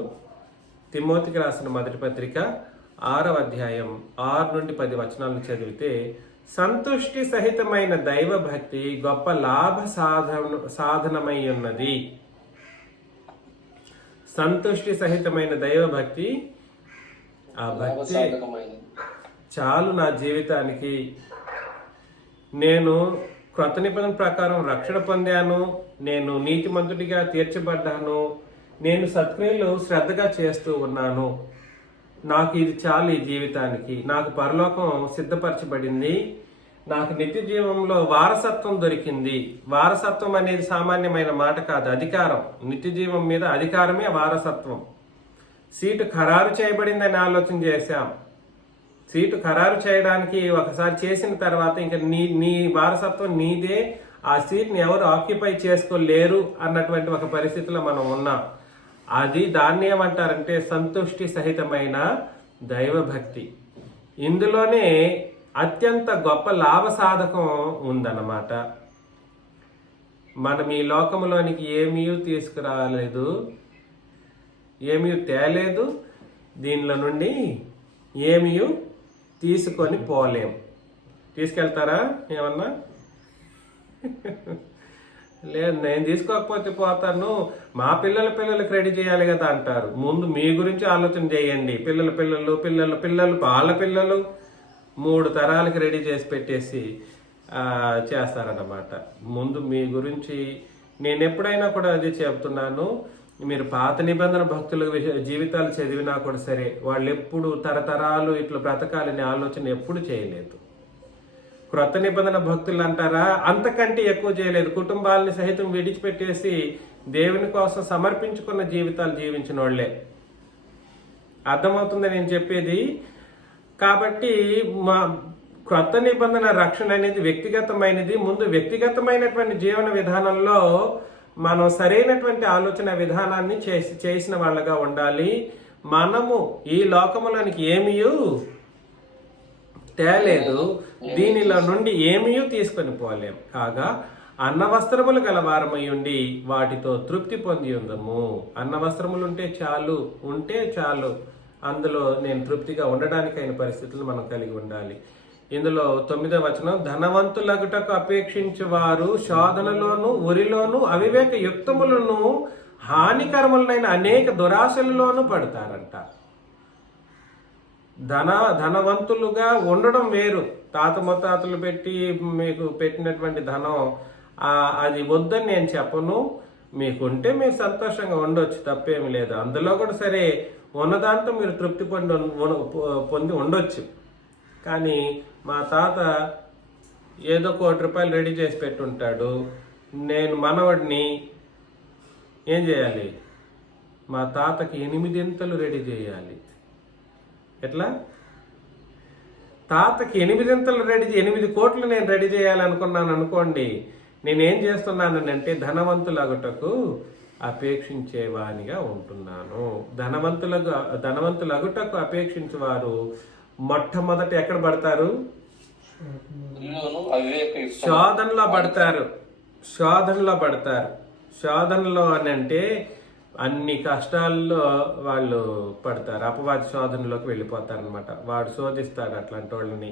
తిమోతికి రాసిన మొదటి పత్రిక 6వ అధ్యాయం 6 నుండి 10 వచనాలను చదివితే, సంతుష్టి సహితమైన దైవ భక్తి గొప్ప లాభ సాధనమై ఉన్నది. సంతుష్టి సహితమైన దైవ భక్తి, ఆ భక్తి చాలు నా జీవితానికి. నేను క్రొత్త నిబంధన ప్రకారం రక్షణ పొందాను, నేను నీతిమంతుడిగా తీర్చబడ్డాను, నేను సత్క్రియలు శ్రద్ధగా చేస్తూ ఉన్నాను, నాకు ఇది చాలు ఈ జీవితానికి, నాకు పరలోకం సిద్ధపరచబడింది, నాకు నిత్య జీవంలో వారసత్వం దొరికింది. వారసత్వం అనేది సామాన్యమైన మాట కాదు, అధికారం. నిత్య జీవం మీద అధికారమే వారసత్వం. సీటు ఖరారు చేయబడిందని ఆలోచన చేశాం. సీటు ఖరారు చేయడానికి ఒకసారి చేసిన తర్వాత ఇంకా నీ వారసత్వం నీదే, ఆ సీట్ని ఎవరు ఆక్యుపై చేసుకోలేరు అన్నటువంటి ఒక పరిస్థితిలో మనం ఉన్నాం. దాన్ని ఏమంటారంటే సంతుష్టి సహితమైన దైవభక్తి. ఇందులోనే అత్యంత గొప్ప లాభ సాధకం ఉందన్నమాట. మనం ఈ లోకంలోనికి ఏమీ తీసుకురాలేదు, ఏమీ తేలేదు, దీనిలో నుండి ఏమీ తీసుకొని పోలేం. తీసుకెళ్తారా ఏమన్నా? లేదు, నేను తీసుకోకపోతే పోతాను, మా పిల్లలకి రెడీ చేయాలి కదా అంటారు. ముందు మీ గురించి ఆలోచన చేయండి. పిల్లలు వాళ్ళ పిల్లలు 3 తరాలకి రెడీ చేసి పెట్టేసి చేస్తారన్నమాట. ముందు మీ గురించి నేను ఎప్పుడైనా కూడా అదే చెప్తున్నాను. మీరు పాత నిబంధన భక్తుల జీవితాలు చదివినా కూడా సరే, వాళ్ళు ఎప్పుడు తరతరాలు ఇట్లా బ్రతకాలనే ఆలోచన ఎప్పుడు చేయలేదు. క్రొత్త నిబంధన భక్తులు అంటారా, అంతకంటే ఎక్కువ చేయలేదు. కుటుంబాలని సహితం విడిచిపెట్టేసి దేవుని కోసం సమర్పించుకున్న జీవితాలు జీవించిన వాళ్ళే. అర్థమవుతుంది నేను చెప్పేది? కాబట్టి మా క్రొత్త నిబంధన రక్షణ అనేది వ్యక్తిగతమైనది. ముందు వ్యక్తిగతమైనటువంటి జీవన విధానంలో మనం సరైనటువంటి ఆలోచన విధానాన్ని చేసిన వాళ్ళగా ఉండాలి. మనము ఈ లోకములోనికి ఏమీ తేలేదు, దీనిలో నుండి ఏమీ తీసుకొని పోలేం. కాగా అన్న వస్త్రములు గలవారమై ఉండి వాటితో తృప్తి పొంది ఉందము. అన్న వస్త్రములు ఉంటే చాలు, అందులో నేను తృప్తిగా ఉండడానికైన పరిస్థితులు మనం కలిగి ఉండాలి. ఇందులో 9వ వచనం, ధనవంతులగుటకు అపేక్షించు వారు శోధనలోను ఉరిలోను అవివేక యుక్తములను హానికరములైన అనేక దురాశలలోనూ పడతారంట. ధనవంతులుగా ఉండడం వేరు. తాత ముత్తాతలు పెట్టి మీకు పెట్టినటువంటి ధనం అది వద్దని నేను చెప్పను. మీకుంటే మీరు సంతోషంగా ఉండొచ్చు, తప్పేమి లేదు. అందులో కూడా సరే ఉన్నదాంతో మీరు తృప్తి పొంది ఉండొచ్చు. కానీ మా తాత ఏదో ₹1 రెడీ చేసి పెట్టుంటాడు, నేను మనవడిని ఏం చేయాలి? మా తాతకి 8 రెడీ చేయాలి. ఎట్లా? తాతకి 8 కోట్లు నేను రెడీ చేయాలనుకున్నాను అనుకోండి, నేనేం చేస్తున్నానంటే ధనవంతులగుటకు అపేక్షించేవానిగా ఉంటున్నాను. ధనవంతులగుటకు అపేక్షించేవారు మొట్టమొదట ఎక్కడ పడతారు? శోధనలో పడతారు. శోధనలో అని అంటే అన్ని కష్టాల్లో వాళ్ళు పడతారు. అపవాది శోధనలోకి వెళ్ళిపోతారు అనమాట. వాడు శోధిస్తాడు అట్లాంటి వాళ్ళని.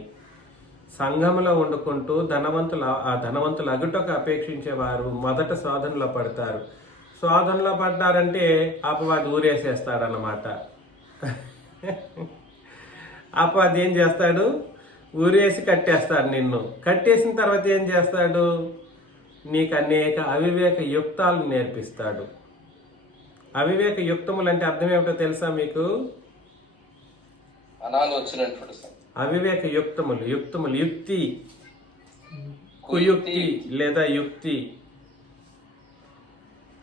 సంఘంలో వండుకుంటూ ధనవంతులు అగుటకు అపేక్షించేవారు మొదట శోధనలో పడతారు. శోధనలో పడ్డారంటే అపవాది ఊరేసేస్తాడు అన్నమాట. అపవాది ఏం చేస్తాడు? ఊరేసి కట్టేస్తాడు నిన్ను. కట్టేసిన తర్వాత ఏం చేస్తాడు? నీకు అనేక అవివేక యుక్తాలు నేర్పిస్తాడు. అవివేక యుక్తములు అంటే అర్థం ఏమిటో తెలుసా మీకు? అవివేక యుక్తములు, యుక్తి, కుయుక్తి లేదా యుక్తి,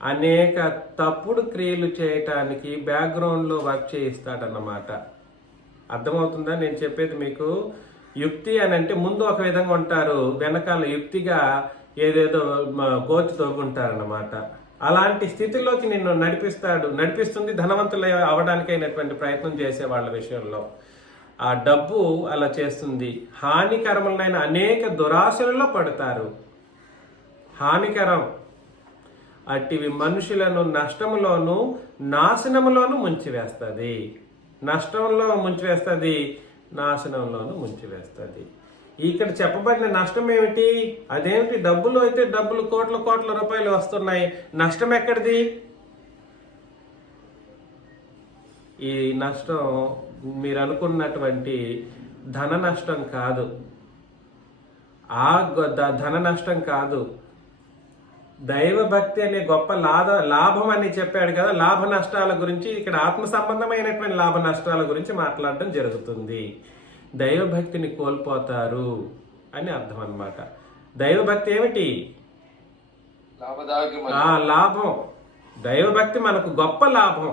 అనేక తప్పుడు క్రియలు చేయటానికి బ్యాక్గ్రౌండ్ లో వర్క్ చేయిస్తాడన్నమాట. అర్థమవుతుందా నేను చెప్పేది మీకు? యుక్తి అని అంటే ముందు ఒక విధంగా ఉంటారు, వెనకాల యుక్తిగా ఏదేదో గోచి తోగుంటారన్నమాట. అలాంటి స్థితిలోకి నిన్ను నడిపిస్తుంది ధనవంతులు అవడానికైనటువంటి ప్రయత్నం చేసే వాళ్ళ విషయంలో. ఆ డబ్బు అలా చేస్తుంది. హానికరములైన అనేక దురాశలలో పడతారు. హానికరం అట్టివి మనుషులను నష్టములోను నాశనములోను ముంచివేస్తుంది. నష్టంలో ముంచివేస్తుంది, నాశనంలోను ముంచివేస్తుంది. ఇక్కడ చెప్పబడిన నష్టం ఏమిటి? అదేమిటి? డబ్బులు అయితే డబ్బులు కోట్ల రూపాయలు వస్తున్నాయి, నష్టం ఎక్కడిది? ఈ నష్టం మీరు అనుకున్నటువంటి ధన నష్టం కాదు, ధన నష్టం కాదు. దైవభక్తి అనే గొప్ప లాభం అని చెప్పాడు కదా. లాభ నష్టాల గురించి ఇక్కడ ఆత్మ సంబంధమైనటువంటి లాభ నష్టాల గురించి మాట్లాడడం జరుగుతుంది. దైవభక్తిని కోల్పోతారు. అని అర్థం అన్నమాట. దైవభక్తి ఏమిటి? లాభదాయకమైన ఆ లాభం. దైవభక్తి మనకు గొప్ప లాభం.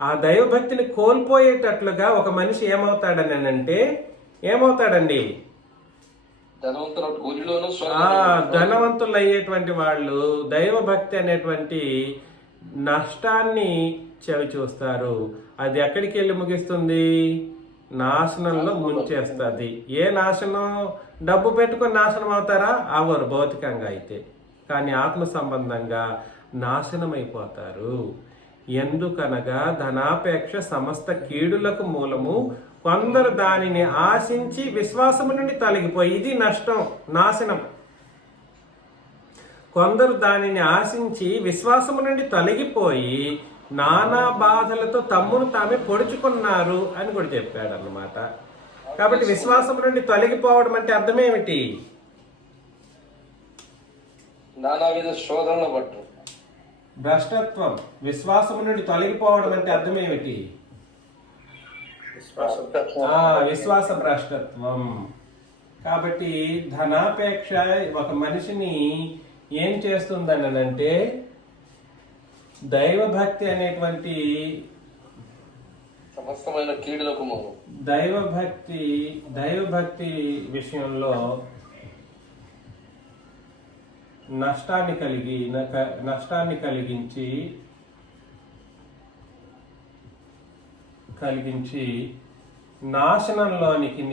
ఆ దైవభక్తిని కోల్పోయేటట్లుగా ఒక మనిషి ఏమవుతాడని అంటే ఏమవుతాడండి? ధనవంతుల ఊరిలోను ధనవంతులు అయ్యేటువంటి వాళ్ళు దైవభక్తి అనేటువంటి నష్టాన్ని చవి చూస్తారు. అది ఎక్కడికి వెళ్ళి ముగిస్తుంది? నాశనంలో ముంచేస్తుంది. ఏ నాశనం? డబ్బు పెట్టుకొని నాశనం అవుతారా? అవరు భౌతికంగా అయితే, కానీ ఆత్మ సంబంధంగా నాశనం అయిపోతారు. ఎందుకనగా ధనాపేక్ష సమస్త కీడులకు మూలము. కొందరు దానిని ఆశించి విశ్వాసము నుండి తొలగిపోయి, ఇది నష్టం, నాశనం. కొందరు దానిని ఆశించి విశ్వాసము నుండి తొలగిపోయి నానా బాధలతో తమ్మును తామే పొడుచుకున్నారు అని కూడా చెప్పాడు అన్నమాట. కాబట్టి విశ్వాసం నుండి తొలగిపోవడం అంటే అర్థమేమిటి? నానావిధ శోధనల పట్టు భ్రష్టత్వం. విశ్వాసం నుండి తొలగిపోవడం అంటే అర్థమేమిటి? విశ్వాస భ్రష్టత్వం. కాబట్టి ధనాపేక్ష ఒక మనిషిని ఏం చేస్తుందని అంటే, దైవభక్తి అనేటువంటి సమస్తమైన కీడులకు మూలం. దైవభక్తి విషయంలో నష్టాన్ని కలిగించి నాశనంలోనికి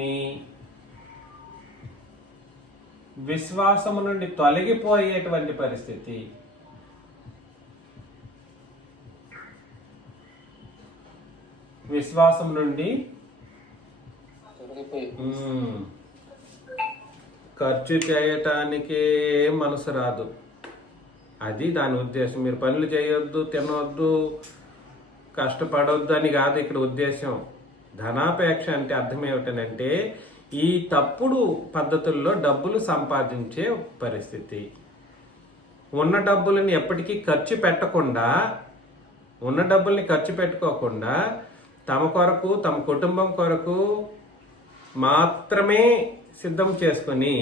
విశ్వాసము నుండి తొలగిపోయేటువంటి పరిస్థితి. విశ్వాసం నుండి ఖర్చు చేయటానికే మనసు రాదు. అది దాని ఉద్దేశం. మీరు పనులు చేయొద్దు, తినవద్దు, కష్టపడవద్దు అని కాదు ఇక్కడ ఉద్దేశం. ధనాపేక్ష అంటే అర్థం ఏమిటనంటే ఈ తప్పుడు పద్ధతుల్లో డబ్బులు సంపాదించే పరిస్థితి. ఉన్న డబ్బులని ఎప్పటికీ ఖర్చు పెట్టుకోకుండా తమ కొరకు, తమ కుటుంబం కొరకు మాత్రమే సిద్ధం చేసుకొని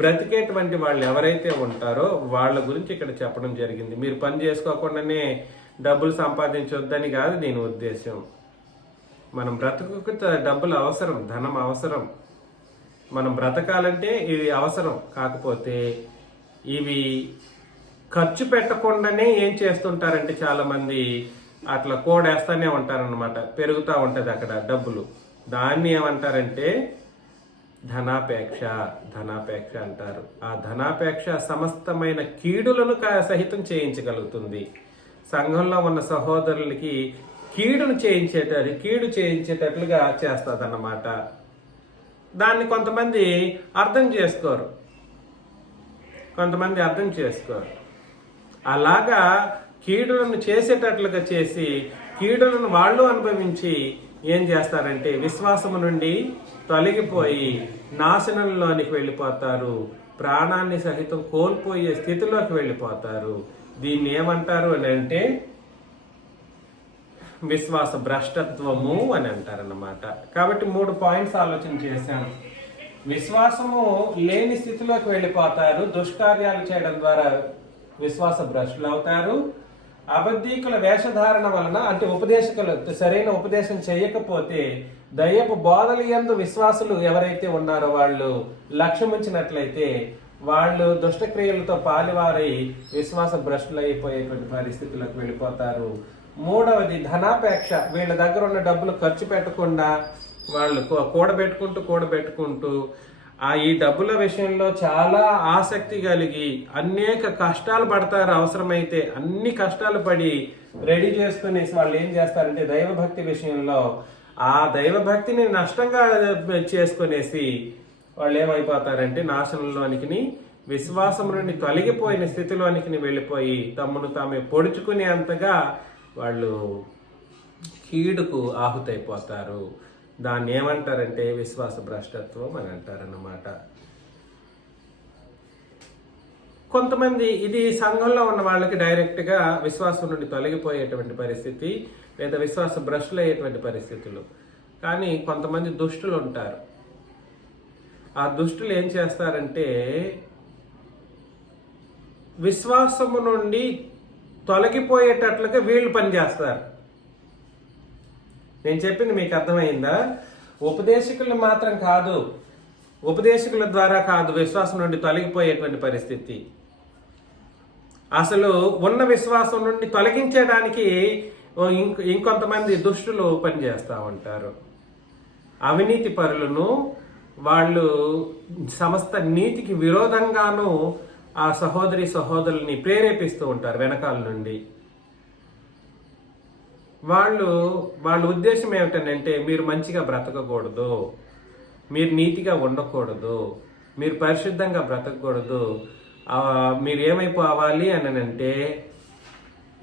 బ్రతికేటువంటి వాళ్ళు ఎవరైతే ఉంటారో వాళ్ళ గురించి ఇక్కడ చెప్పడం జరిగింది. మీరు పని చేసుకోకుండానే డబ్బులు సంపాదించొద్దని కాదు దీని ఉద్దేశం. మనం బ్రతుకు డబ్బులు అవసరం, ధనం అవసరం. మనం బ్రతకాలంటే ఇవి అవసరం. కాకపోతే ఇవి ఖర్చు పెట్టకుండానే ఏం చేస్తుంటారంటే చాలా మంది అట్లా కోడేస్తానే ఉంటారన్నమాట. పెరుగుతూ ఉంటుంది అక్కడ డబ్బులు. దాన్ని ఏమంటారంటే ధనాపేక్ష అంటారు. ఆ ధనాపేక్ష సమస్తమైన కీడులను సహితం చేయించగలుగుతుంది. సంఘంలో ఉన్న సహోదరులకి కీడు చేయించేటట్లుగా చేస్తుంది అన్నమాట. దాన్ని కొంతమంది అర్థం చేసుకోరు. అలాగా కీడులను చేసేటట్లుగా చేసి కీడులను వాళ్ళు అనుభవించి ఏం చేస్తారంటే విశ్వాసము నుండి తొలగిపోయి నాశనంలోనికి వెళ్ళిపోతారు. ప్రాణాన్ని సహితం కోల్పోయే స్థితిలోకి వెళ్ళిపోతారు. దీన్ని ఏమంటారు అని అంటే విశ్వాస భ్రష్టత్వము అని అంటారన్నమాట. కాబట్టి 3 పాయింట్స్ ఆలోచన చేశాను. విశ్వాసము లేని స్థితిలోకి వెళ్ళిపోతారు. దుష్కార్యాలు చేయడం ద్వారా విశ్వాస భ్రష్టులు అవుతారు. అబద్ధీకుల వేషధారణ వలన, అంటే ఉపదేశకులు సరైన ఉపదేశం చేయకపోతే దయ్యపు బోధల యందు విశ్వాసులు ఎవరైతే ఉన్నారో వాళ్ళు లక్ష్యముంచినట్లయితే వాళ్ళు దుష్టక్రియలతో పాలివారై విశ్వాస భ్రష్టులు అయిపోయేటువంటి పరిస్థితులకు వెళ్ళిపోతారు. 3వది ధనాపేక్ష. వీళ్ళ దగ్గర ఉన్న డబ్బులు ఖర్చు పెట్టకుండా వాళ్ళు కూడబెట్టుకుంటూ ఈ డబ్బుల విషయంలో చాలా ఆసక్తి కలిగి అనేక కష్టాలు పడతారు. అవసరమైతే అన్ని కష్టాలు పడి రెడీ చేసుకుని వాళ్ళు ఏం చేస్తారంటే దైవభక్తి విషయంలో ఆ దైవభక్తిని నష్టంగా చేసుకునేసి వాళ్ళు ఏమైపోతారంటే నాశనంలోనికి, విశ్వాసం నుండి తొలగిపోయిన స్థితిలోనికి వెళ్ళిపోయి తమ్మును తామే పొడుచుకునే అంతగా వాళ్ళు కీడుకు ఆహుతైపోతారు. దాన్ని ఏమంటారంటే విశ్వాస భ్రష్టత్వం అని అంటారన్నమాట. కొంతమంది ఇది సంఘంలో ఉన్న వాళ్ళకి డైరెక్ట్గా విశ్వాసం నుండి తొలగిపోయేటువంటి పరిస్థితి, లేదా విశ్వాస భ్రష్టులు అయ్యేటువంటి పరిస్థితులు. కానీ కొంతమంది దుష్టులు ఉంటారు. ఆ దుష్టులు ఏం చేస్తారంటే విశ్వాసము నుండి తొలగిపోయేటట్లుగా వీళ్ళు పనిచేస్తారు. నేను చెప్పింది మీకు అర్థమైందా? ఉపదేశకులు మాత్రం కాదు, ఉపదేశకుల ద్వారా కాదు విశ్వాసం నుండి తొలగిపోయేటువంటి పరిస్థితి. అసలు ఉన్న విశ్వాసం నుండి తొలగించడానికి ఇంకొంతమంది దుష్టులు పనిచేస్తూ ఉంటారు. అవినీతి పరులను వాళ్ళు సమస్త నీతికి విరోధంగాను ఆ సహోదరుల్ని ప్రేరేపిస్తూ ఉంటారు వెనకాల నుండి. వాళ్ళ ఉద్దేశం ఏమిటంటే మీరు మంచిగా బ్రతకకూడదు, మీరు నీతిగా ఉండకూడదు, మీరు పరిశుద్ధంగా బ్రతకకూడదు, మీరు ఏమైపోవాలి అని అంటే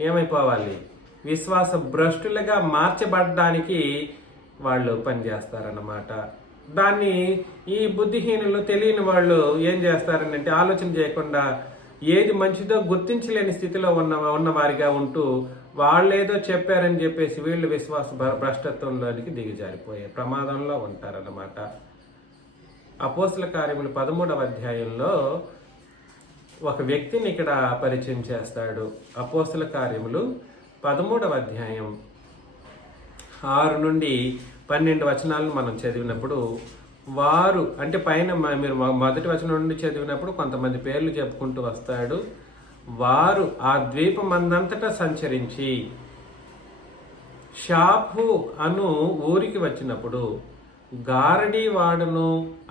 ఏమైపోవాలి? విశ్వాస భ్రష్టులుగా మార్చబడడానికి వాళ్ళు పనిచేస్తారన్నమాట. దాన్ని ఈ బుద్ధిహీనులు తెలియని వాళ్ళు ఏం చేస్తారనంటే ఆలోచన చేయకుండా ఏది మంచిదో గుర్తించలేని స్థితిలో ఉన్న వారిగా ఉంటూ వాళ్ళేదో చెప్పారని చెప్పేసి వీళ్ళు విశ్వాస భ్రష్టత్వంలోనికి దిగజారిపోయే ప్రమాదంలో ఉంటారన్నమాట. అపోస్తల కార్యములు 13వ అధ్యాయంలో ఒక వ్యక్తిని ఇక్కడ పరిచయం చేస్తాడు. అపోస్తల కార్యములు 13వ అధ్యాయం 6 నుండి 12 వచనాలను మనం చదివినప్పుడు వారు అంటే పైన మీరు మొదటి వచనం నుండి చదివినప్పుడు కొంతమంది పేర్లు చెప్పుకుంటూ వస్తాడు. వారు ఆ ద్వీపమందంతటా సంచరించి షాఫు అను ఊరికి వచ్చినప్పుడు గారడీ వాడును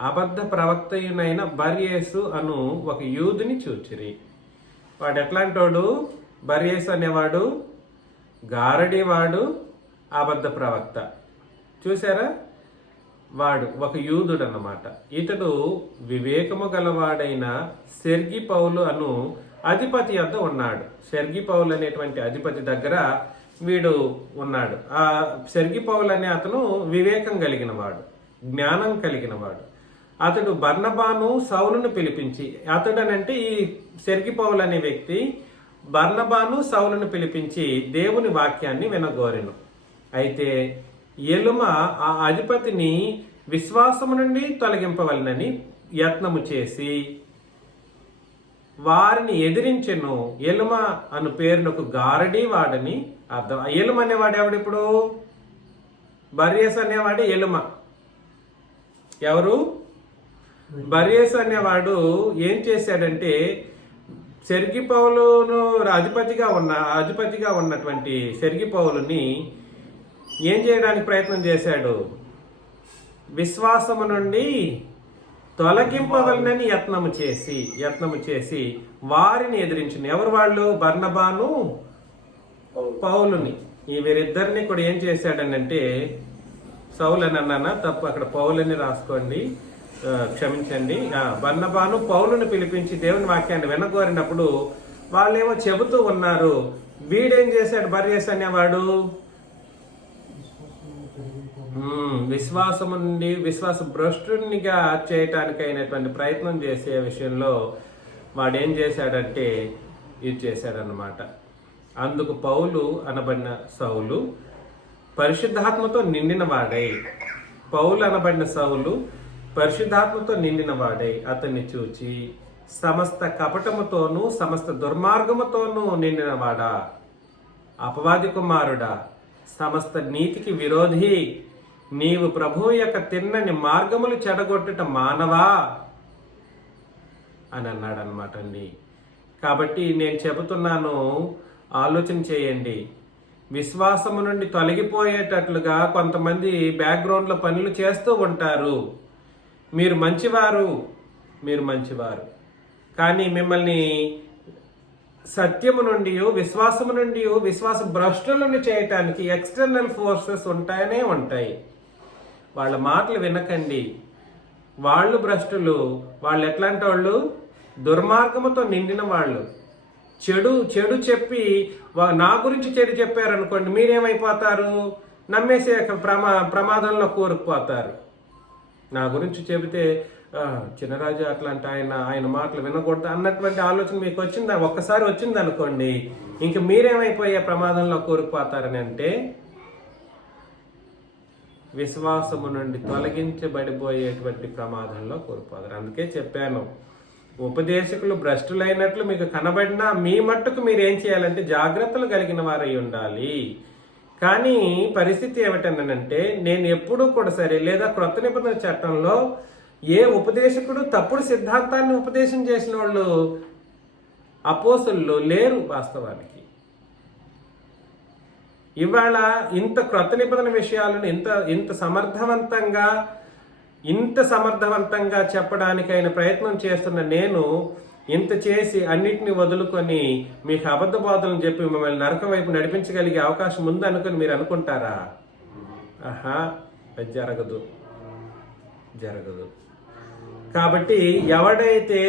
అబద్ధ ప్రవక్తయునైన బర్యేసు అను ఒక యూదుని చూచిరి. వాడు ఎట్లాంటోడు? బర్యేసు అనేవాడు గారడీ వాడు, అబద్ధ ప్రవక్త. చూసారా? వాడు ఒక యూదుడు అన్నమాట. ఇతడు వివేకము గలవాడైన సెర్గి పౌలు అను అధిపతి వద్ద ఉన్నాడు. సెర్గి పౌలు అనేటువంటి అధిపతి దగ్గర వీడు ఉన్నాడు. ఆ సెర్గి పౌలు అనే అతను వివేకం కలిగిన వాడు, జ్ఞానం కలిగిన వాడు. అతడు బర్నబాను సౌలును పిలిపించి, అతడనంటే ఈ సెర్గి పౌలు అనే వ్యక్తి బర్నబాను సౌలును పిలిపించి దేవుని వాక్యాన్ని వినగోరెను. అయితే ఎలుమ ఆ అధిపతిని విశ్వాసము నుండి తొలగింపవలనని యత్నము చేసి వారిని ఎదిరించెను. ఎలుమ అను పేరునకు గారడీ వాడని అర్థం. ఎలుమ అనేవాడు ఎవడిప్పుడు? బర్యేసు అనేవాడు ఎలుమ. ఎవరు? బర్యేసు అనేవాడు ఏం చేశాడంటే సెర్గి పౌలును అధిపతిగా ఉన్నటువంటి సెర్గి పౌలుని ఏం చేయడానికి ప్రయత్నం చేశాడు? విశ్వాసము నుండి తొలగింపవలనని యత్నము చేసి వారిని ఎదిరించింది. ఎవరు వాళ్ళు? బర్నబాను పౌలుని. ఈ వీరిద్దరిని కూడా ఏం చేశాడనంటే సౌలు అని అన్నానా? తప్పు, అక్కడ పౌలని రాసుకోండి, క్షమించండి. బర్నబాను పౌలుని పిలిపించి దేవుని వాక్యాన్ని వినగోరినప్పుడు వాళ్ళేమో చెబుతూ ఉన్నారు. వీడేం చేశాడు? బర్యేసు అనేవాడు విశ్వాసము నుండి విశ్వాస భ్రష్టునిగా చేయటానికి అయినటువంటి ప్రయత్నం చేసే విషయంలో వాడు ఏం చేశాడంటే ఇది చేశాడనమాట. అందుకు పౌలు అనబడిన సౌలు పరిశుద్ధాత్మతో నిండిన వాడై, పౌలు అనబడిన సౌలు పరిశుద్ధాత్మతో నిండిన వాడై అతన్ని చూచి సమస్త కపటముతోనూ సమస్త దుర్మార్గముతోనూ నిండిన వాడా, అపవాది కుమారుడా, సమస్త నీతికి విరోధి, నీవు ప్రభువు యొక్క తిన్నని మార్గములు చెడగొట్టుట మానవా అని అన్నాడు అనమాట అండి. కాబట్టి నేను చెబుతున్నాను, ఆలోచన చేయండి. విశ్వాసము నుండి తొలగిపోయేటట్లుగా కొంతమంది బ్యాక్గ్రౌండ్లో పనులు చేస్తూ ఉంటారు. మీరు మంచివారు కానీ మిమ్మల్ని సత్యము నుండి విశ్వాసము నుండి విశ్వాస భ్రష్టులను చేయటానికి ఎక్స్టర్నల్ ఫోర్సెస్ ఉంటాయి. వాళ్ళ మాటలు వినకండి. వాళ్ళు భ్రష్టులు. వాళ్ళు ఎట్లాంటి వాళ్ళు? దుర్మార్గముతో నిండిన వాళ్ళు. చెడు చెప్పి నా గురించి చెడు చెప్పారనుకోండి, మీరేమైపోతారు? నమ్మేసే ప్రమాదంలో కూరుకుపోతారు. నా గురించి చెబితే చిన్నరాజు అట్లాంటి ఆయన మాటలు వినకూడదు అన్నటువంటి ఆలోచన మీకు వచ్చిందా? ఒక్కసారి వచ్చింది అనుకోండి, ఇంక మీరేమైపోయే ప్రమాదంలో కూరుకుపోతారని అంటే విశ్వాసము నుండి తొలగించబడిపోయేటువంటి ప్రమాదంలో కోల్పోతారు. అందుకే చెప్పాను, ఉపదేశకులు భ్రష్టులైనట్లు మీకు కనబడినా మీ మట్టుకు మీరు ఏం చేయాలంటే జాగ్రత్తలు కలిగిన వారై ఉండాలి. కానీ పరిస్థితి ఏమిటనంటే, నేను ఎప్పుడూ కూడా సరే, లేదా క్రొత్త నిబంధన చట్టంలో ఏ ఉపదేశకుడు తప్పుడు సిద్ధాంతాన్ని ఉపదేశం చేసిన వాళ్ళు అపోస్తులు లేరు వాస్తవానికి. ఇవాళ ఇంత క్రొత్త నిబంధన విషయాలను ఇంత సమర్థవంతంగా చెప్పడానికి ఆయన ప్రయత్నం చేస్తున్న నేను ఇంత చేసి అన్నిటిని వదులుకొని మీకు అబద్ధ బోధనలు చెప్పి మిమ్మల్ని నరకం వైపు నడిపించగలిగే అవకాశం ఉంది అనుకుని మీరు అనుకుంటారా? ఆహా, అది జరగదు. కాబట్టి ఎవడైతే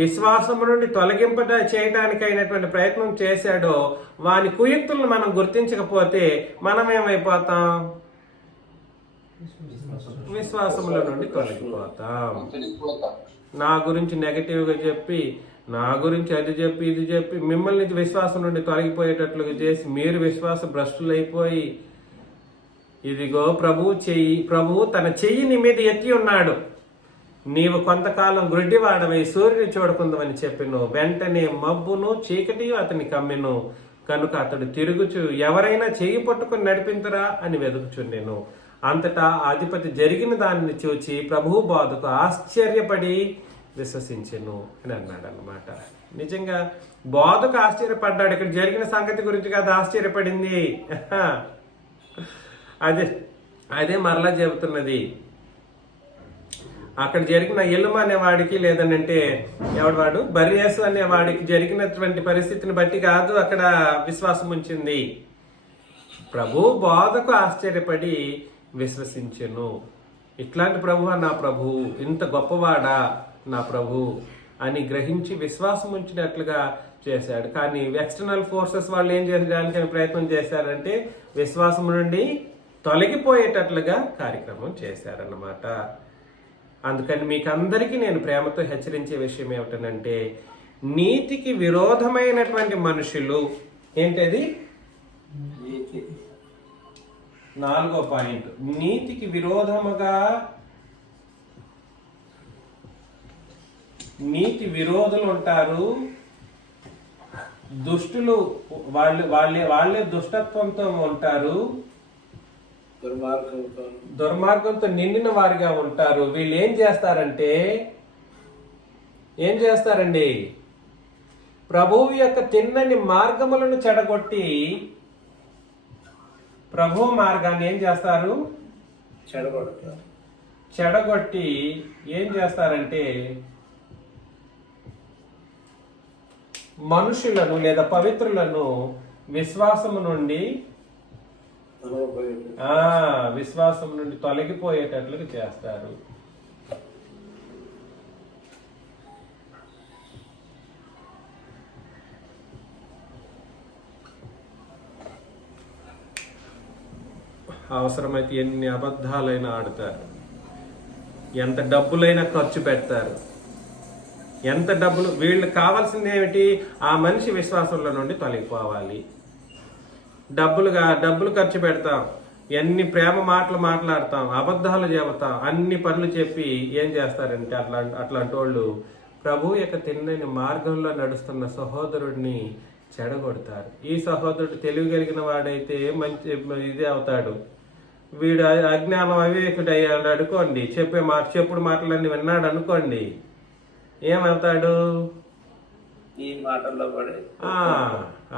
విశ్వాసము నుండి తొలగింప చేయడానికైనటువంటి ప్రయత్నం చేశాడో వాని కుయుక్తులను మనం గుర్తించకపోతే మనం ఏమైపోతాం? విశ్వాసముల నుండి తొలగిపోతాం. నా గురించి నెగటివ్గా చెప్పి, నా గురించి అది చెప్పి ఇది చెప్పి మిమ్మల్ని విశ్వాసం నుండి తొలగిపోయేటట్లుగా చేసి మీరు విశ్వాస భ్రష్టులైపోయి, ఇదిగో ప్రభువు తన చెయ్యి నీ మీద ఎత్తి ఉన్నాడు, నీవు కొంతకాలం గ్రుడ్డివాడవై సూర్యుని చూడకుందామని చెప్పిను, వెంటనే మబ్బును చీకటియు అతని కమ్మెను, కనుక అతడు తిరుగుచు ఎవరైనా చెయ్యి పట్టుకుని నడిపించరా అని వెతుకుచుండెను. అంతటా అధిపతి జరిగిన దానిని చూచి ప్రభువు బోధకు ఆశ్చర్యపడి విశ్వసించెను అని అన్నాడు అన్నమాట. నిజంగా బోధకు ఆశ్చర్యపడ్డాడు. ఇక్కడ జరిగిన సంగతి గురించి కాదు ఆశ్చర్యపడింది. అదే మరలా చెబుతున్నది. అక్కడ జరిగిన ఎల్లుమ అనేవాడికి, లేదనంటే ఎవడవాడు బర్యాసు అనేవాడికి జరిగినటువంటి పరిస్థితిని బట్టి కాదు అక్కడ విశ్వాసం ఉంచింది. ప్రభు బోధకు ఆశ్చర్యపడి విశ్వసించెను. ఇట్లాంటి ప్రభు నా ప్రభు, ఇంత గొప్పవాడా నా ప్రభు అని గ్రహించి విశ్వాసం ఉంచినట్లుగా చేశాడు. కానీ ఎక్స్టర్నల్ ఫోర్సెస్ వాళ్ళు ఏం చేయడానికి ప్రయత్నం చేశారంటే విశ్వాసం నుండి తొలగిపోయేటట్లుగా కార్యక్రమం చేశారన్నమాట. అందుకని మీకు అందరికీ నేను ప్రేమతో హెచ్చరించే విషయం ఏమిటనంటే, నీతికి విరోధమైనటువంటి మనుషులు ఏంటది? 4వ పాయింట్. నీతికి విరోధముగా నీతి విరోధులు ఉంటారు, దుష్టులు వాళ్ళే దుష్టత్వంతో ఉంటారు, దుర్మార్గంతో నిండిన వారిగా ఉంటారు. వీళ్ళు ఏం చేస్తారండి? ప్రభువు యొక్క తిన్నని మార్గములను చెడగొట్టి ప్రభు మార్గాన్ని ఏం చేస్తారు? చెడగొట్టి ఏం చేస్తారంటే మనుషులను లేదా పవిత్రులను విశ్వాసము నుండి తొలగిపోయేటట్లుగా చేస్తారు. అవసరమైతే ఎన్ని అబద్ధాలైనా ఆడతారు, ఎంత డబ్బులైనా ఖర్చు పెడతారు. ఎంత డబ్బులు వీళ్ళకి కావాల్సింది ఏమిటి? ఆ మనిషి విశ్వాసంలో నుండి తొలగిపోవాలి. డబ్బులు ఖర్చు పెడతాం, ఎన్ని ప్రేమ మాటలు మాట్లాడతాం, అబద్ధాలు చెబుతాం, అన్ని పనులు చెప్పి ఏం చేస్తారంటే అట్లాంటి వాళ్ళు ప్రభు యొక్క తిన్నని మార్గంలో నడుస్తున్న సహోదరుడిని చెడగొడతారు. ఈ సహోదరుడు తెలివి కలిగిన వాడైతే మంచి ఇదే అవుతాడు. వీడు అజ్ఞానం అవివేకుడు అయ్యాడు అనుకోండి, చెప్పుడు మాటలన్నీ విన్నాడు అనుకోండి, ఏమవుతాడు? ఈ మాటల్లో పడి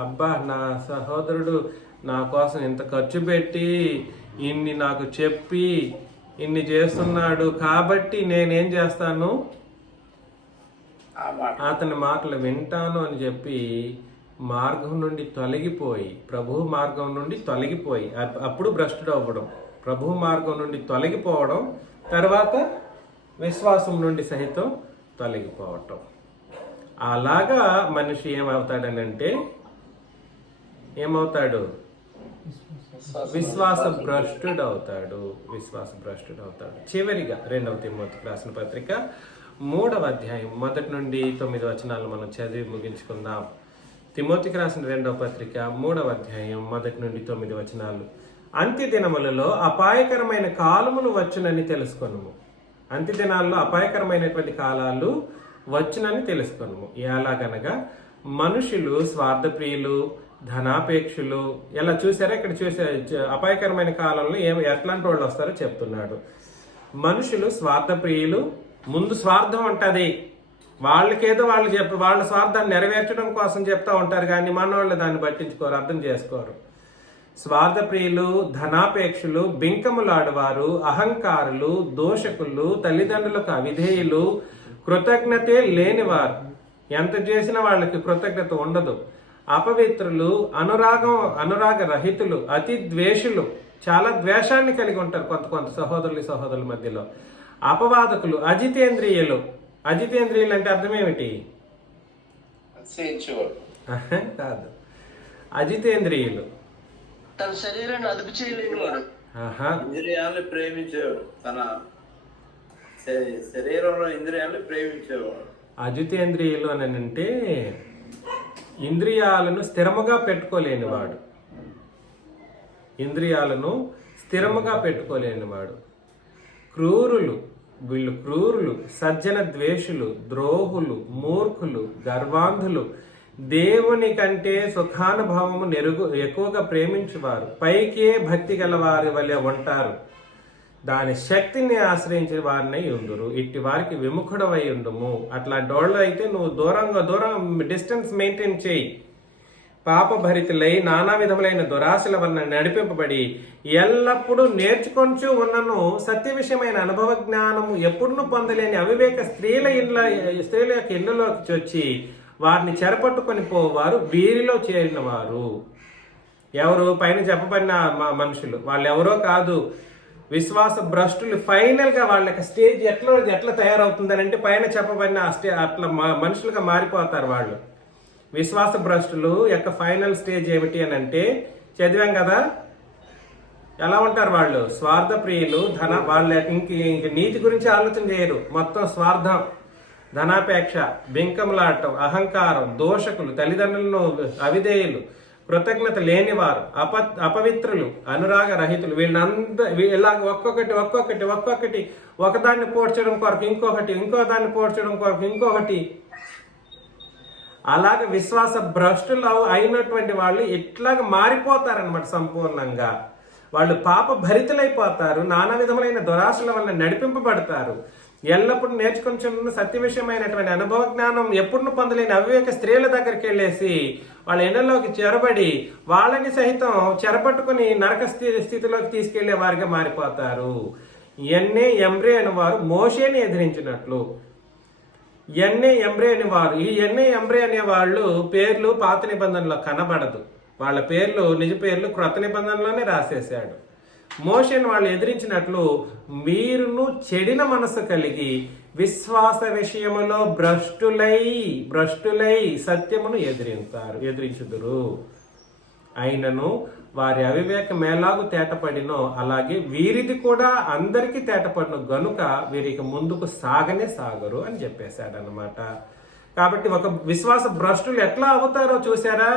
అబ్బా నా సహోదరుడు నా కోసం ఇంత ఖర్చు పెట్టి ఇన్ని నాకు చెప్పి ఇన్ని చేస్తున్నాడు కాబట్టి నేనేం చేస్తాను, అతని మాటలు వింటాను అని చెప్పి మార్గం నుండి తొలగిపోయి, ప్రభు మార్గం నుండి తొలగిపోయి, అప్పుడు భ్రష్టుడు అవ్వడం, ప్రభు మార్గం నుండి తొలగిపోవడం, తర్వాత విశ్వాసం నుండి సహితం తొలగిపోవటం. అలాగా మనిషి ఏమవుతాడనంటే విశ్వాస భ్రష్టుడు అవుతాడు. చివరిగా 2వ తిమోతికి రాసిన పత్రిక 3వ అధ్యాయం 1 నుండి 9 వచనాలు మనం చదివి ముగించుకుందాం. తిమోతికి రాసిన 2వ పత్రిక 3వ అధ్యాయం 1 నుండి 9 వచనాలు. అంత్య దినములలో అపాయకరమైన కాలములు వచ్చునని తెలుసుకొనుము. అంత్య దినాల్లో అపాయకరమైనటువంటి కాలాలు వచ్చునని తెలుసుకొనుము. ఎలాగనగా మనుషులు స్వార్థప్రియులు, ధనాపేక్షులు. ఎలా చూసారా ఇక్కడ అపాయకరమైన కాలంలో ఎట్లాంటి వాళ్ళు వస్తారో చెప్తున్నాడు. మనుషులు స్వార్థప్రియులు, ముందు స్వార్థం ఉంటుంది. వాళ్ళకేదో వాళ్ళ స్వార్థాన్ని నెరవేర్చడం కోసం చెప్తా ఉంటారు, కానీ మనవాళ్ళు దాన్ని పట్టించుకోరు, అర్థం చేసుకోరు. స్వార్థప్రియులు, ధనాపేక్షులు, బింకములాడువారు, అహంకారులు, దోషకులు, తల్లిదండ్రులకు అవిధేయులు, కృతజ్ఞతే లేనివారు. ఎంత చేసినా వాళ్ళకి కృతజ్ఞత ఉండదు. అపవిత్రులు, అనురాగ రహితులు, అతి ద్వేషులు, చాలా ద్వేషాన్ని కలిగి ఉంటారు కొంత సహోదరుల మధ్యలో. అపవాదకులు, అజితేంద్రియులు. అజితేంద్రియులు అంటే అర్థం ఏమిటి? కాదు, అజితేంద్రియులు తన శరీరాన్ని అదుపు చేయలేని వాడు, ఇంద్రియాలను ప్రేమించేవాడు, తన శరీరంలో ఇంద్రియాలను ప్రేమించేవాడు. అజితేంద్రియులు అని అంటే ఇంద్రియాలను స్థిరముగా పెట్టుకోలేనివాడు. ఇంద్రియాలను స్థిరముగా పెట్టుకోలేనివాడు. క్రూరులు, వీళ్ళు క్రూరులు, సజ్జన ద్వేషులు, ద్రోహులు, మూర్ఖులు, గర్వాంధులు, దేవుని కంటే సుఖానుభవము ఎక్కువగా ప్రేమించువారు, పైకే భక్తి గల వారి వలె ఉంటారు, దాని శక్తిని ఆశ్రయించిన వారిని ఉండురు. ఇట్టి వారికి విముఖుడవై ఉండుము. అట్లాంటి వాళ్ళు అయితే నువ్వు దూరం డిస్టెన్స్ మెయింటైన్ చేయి. పాపభరితులై నానా విధములైన దురాశల వలన నడిపింపబడి ఎల్లప్పుడూ నేర్చుకొంచు ఉన్నను సత్య విషయమైన అనుభవ జ్ఞానము ఎప్పుడునూ పొందలేని అవివేక స్త్రీల యొక్క ఇళ్లలోకి వచ్చి వారిని చెరపట్టుకొని పోవారు వీరిలో చేరిన వారు. ఎవరు? పైన చెప్పబడిన మనుషులు. వాళ్ళు ఎవరో కాదు, విశ్వాస భ్రష్టులు. ఫైనల్ గా వాళ్ళ యొక్క స్టేజ్ ఎట్లా తయారవుతుందని అంటే పైన చెప్పబడిన అట్లా మనుషులుగా మారిపోతారు వాళ్ళు. విశ్వాస భ్రష్టులు యొక్క ఫైనల్ స్టేజ్ ఏమిటి అని అంటే చదివాం కదా, ఎలా ఉంటారు వాళ్ళు? స్వార్థ ప్రియులు, వాళ్ళ ఇంక నీతి గురించి ఆలోచన చేయరు, మొత్తం స్వార్థం, ధనాపేక్ష, బింకములాటం, అహంకారం, దోషకులు, తల్లిదండ్రులను అవిధేయులు, కృతజ్ఞత లేనివారు, అపవిత్రులు, అనురాగ రహితులు. ఇలాగ ఒక్కొక్కటి ఒకదాన్ని పోడ్చడం కొరకు ఇంకొకటి, ఇంకో దాన్ని పోడ్చడం కొరకు ఇంకొకటి. అలాగ విశ్వాస భ్రష్టులు అయినటువంటి వాళ్ళు ఇట్లాగ మారిపోతారనమాట. సంపూర్ణంగా వాళ్ళు పాప భరితులైపోతారు, నానా విధములైన దురాశల వల్ల నడిపింపబడతారు. ఎల్లప్పుడూ నేర్చుకుని సత్య విషయమైనటువంటి అనుభవ జ్ఞానం ఎప్పుడు పొందలేని అవివేక స్త్రీల దగ్గరికి వెళ్ళేసి వాళ్ళ ఇళ్లలోకి చెరబడి వాళ్ళని సహితం చెరపట్టుకుని నరక స్థితిలోకి తీసుకెళ్లే వారిగా మారిపోతారు. ఎమ్రే అని వారు మోషేని ఎదిరించినట్లు. ఎమ్రే అని వారు, ఈ ఎమ్రే అనే వాళ్ళు పేర్లు పాత నిబంధనలో కనబడదు. వాళ్ళ పేర్లు, నిజ పేర్లు క్రొత్త నిబంధనలోనే రాసేశాడు. మోషేను వాళ్ళు ఎదిరించినట్లు మీరును చెడిన మనసు కలిగి విశ్వాస విషయములో భ్రష్టులై సత్యమును ఎదిరించుదురు. అయినను వారి అవివేకం ఎలాగూ తేటపడినో అలాగే వీరిది కూడా అందరికీ తేటపడిన గనుక వీరికి ముందుకు సాగరు అని చెప్పేశాడు అన్నమాట. కాబట్టి ఒక విశ్వాస భ్రష్టులు ఎట్లా అవుతారో చూసారా?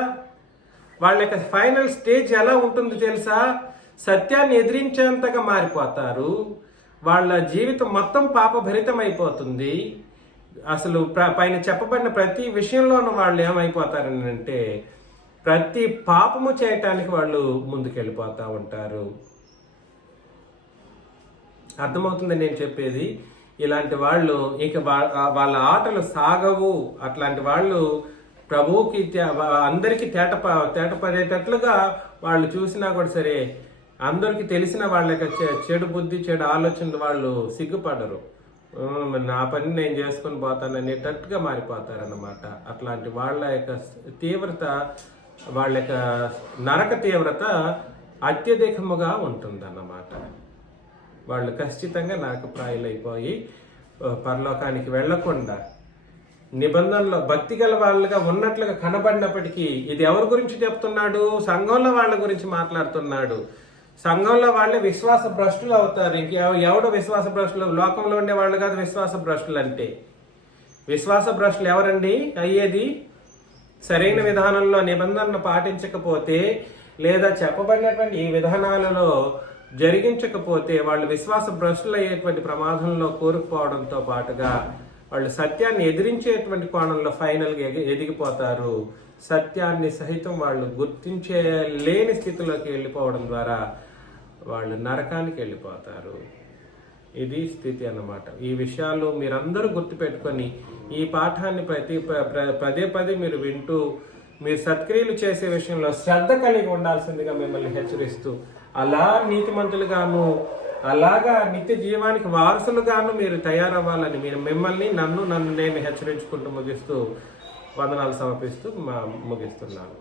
వాళ్ళ యొక్క ఫైనల్ స్టేజ్ ఎలా ఉంటుందో తెలుసా? సత్యాన్ని ఎదిరించేంతగా మారిపోతారు. వాళ్ళ జీవితం మొత్తం పాపభరితం అయిపోతుంది. అసలు పైన చెప్పబడిన ప్రతి విషయంలోనూ వాళ్ళు ఏమైపోతారని అంటే ప్రతి పాపము చేయటానికి వాళ్ళు ముందుకెళ్ళిపోతూ ఉంటారు. అర్థమవుతుంది నేను చెప్పేది? ఇలాంటి వాళ్ళు ఇక వాళ్ళ ఆటలు సాగవు. అట్లాంటి వాళ్ళు ప్రభువుకి అందరికీ తేటపడేటట్లుగా వాళ్ళు చూసినా కూడా సరే, అందరికి తెలిసిన వాళ్ళ యొక్క చెడు బుద్ధి, చెడు ఆలోచనలు వాళ్ళు సిగ్గుపడరు. నా పని నేను చేసుకొని పోతాను అనేటట్టుగా మారిపోతారన్నమాట. అట్లాంటి వాళ్ళ యొక్క తీవ్రత, వాళ్ళ యొక్క నరక తీవ్రత అత్యధికముగా ఉంటుందన్నమాట. వాళ్ళు ఖచ్చితంగా నరకప్రాయులైపోయి పరలోకానికి వెళ్లకుండా నిబంధనలో భక్తి గల వాళ్ళుగా ఉన్నట్లుగా కనబడినప్పటికీ, ఇది ఎవరి గురించి చెప్తున్నాడు? సంఘంలో వాళ్ళ గురించి మాట్లాడుతున్నాడు. సంఘంలో వాళ్ళే విశ్వాస భ్రష్టులు అవుతారు. ఎవడు విశ్వాస భ్రష్టులు? లోకంలో ఉండే వాళ్ళు కాదు విశ్వాస భ్రష్టులు అంటే. విశ్వాస భ్రష్టులు ఎవరండి అయ్యేది? సరైన విధానంలో నిబంధనలు పాటించకపోతే, లేదా చెప్పబడినటువంటి ఈ విధానాలలో జరిగించకపోతే వాళ్ళు విశ్వాస భ్రష్టులు అయ్యేటువంటి ప్రమాదంలో కూరుకుపోవడంతో పాటుగా వాళ్ళు సత్యాన్ని ఎదిరించేటువంటి కోణంలో ఫైనల్గా ఎదిగిపోతారు. సత్యాన్ని సహితం వాళ్ళు గుర్తించలేని స్థితిలోకి వెళ్ళిపోవడం ద్వారా వాళ్ళు నరకానికి వెళ్ళిపోతారు. ఇది స్థితి అన్నమాట. ఈ విషయాలు మీరందరూ గుర్తుపెట్టుకొని ఈ పాఠాన్ని పదే పదే మీరు వింటూ మీరు సత్క్రియలు చేసే విషయంలో శ్రద్ధ కలిగి ఉండాల్సిందిగా మిమ్మల్ని హెచ్చరిస్తూ, అలా నీతిమంతులుగాను అలాగా నిత్య జీవానికి వారసులుగాను మీరు తయారవ్వాలని మిమ్మల్ని నన్ను నేను హెచ్చరించుకుంటూ ముగిస్తూ వందనాలు సమర్పిస్తూ ముగిస్తున్నాను.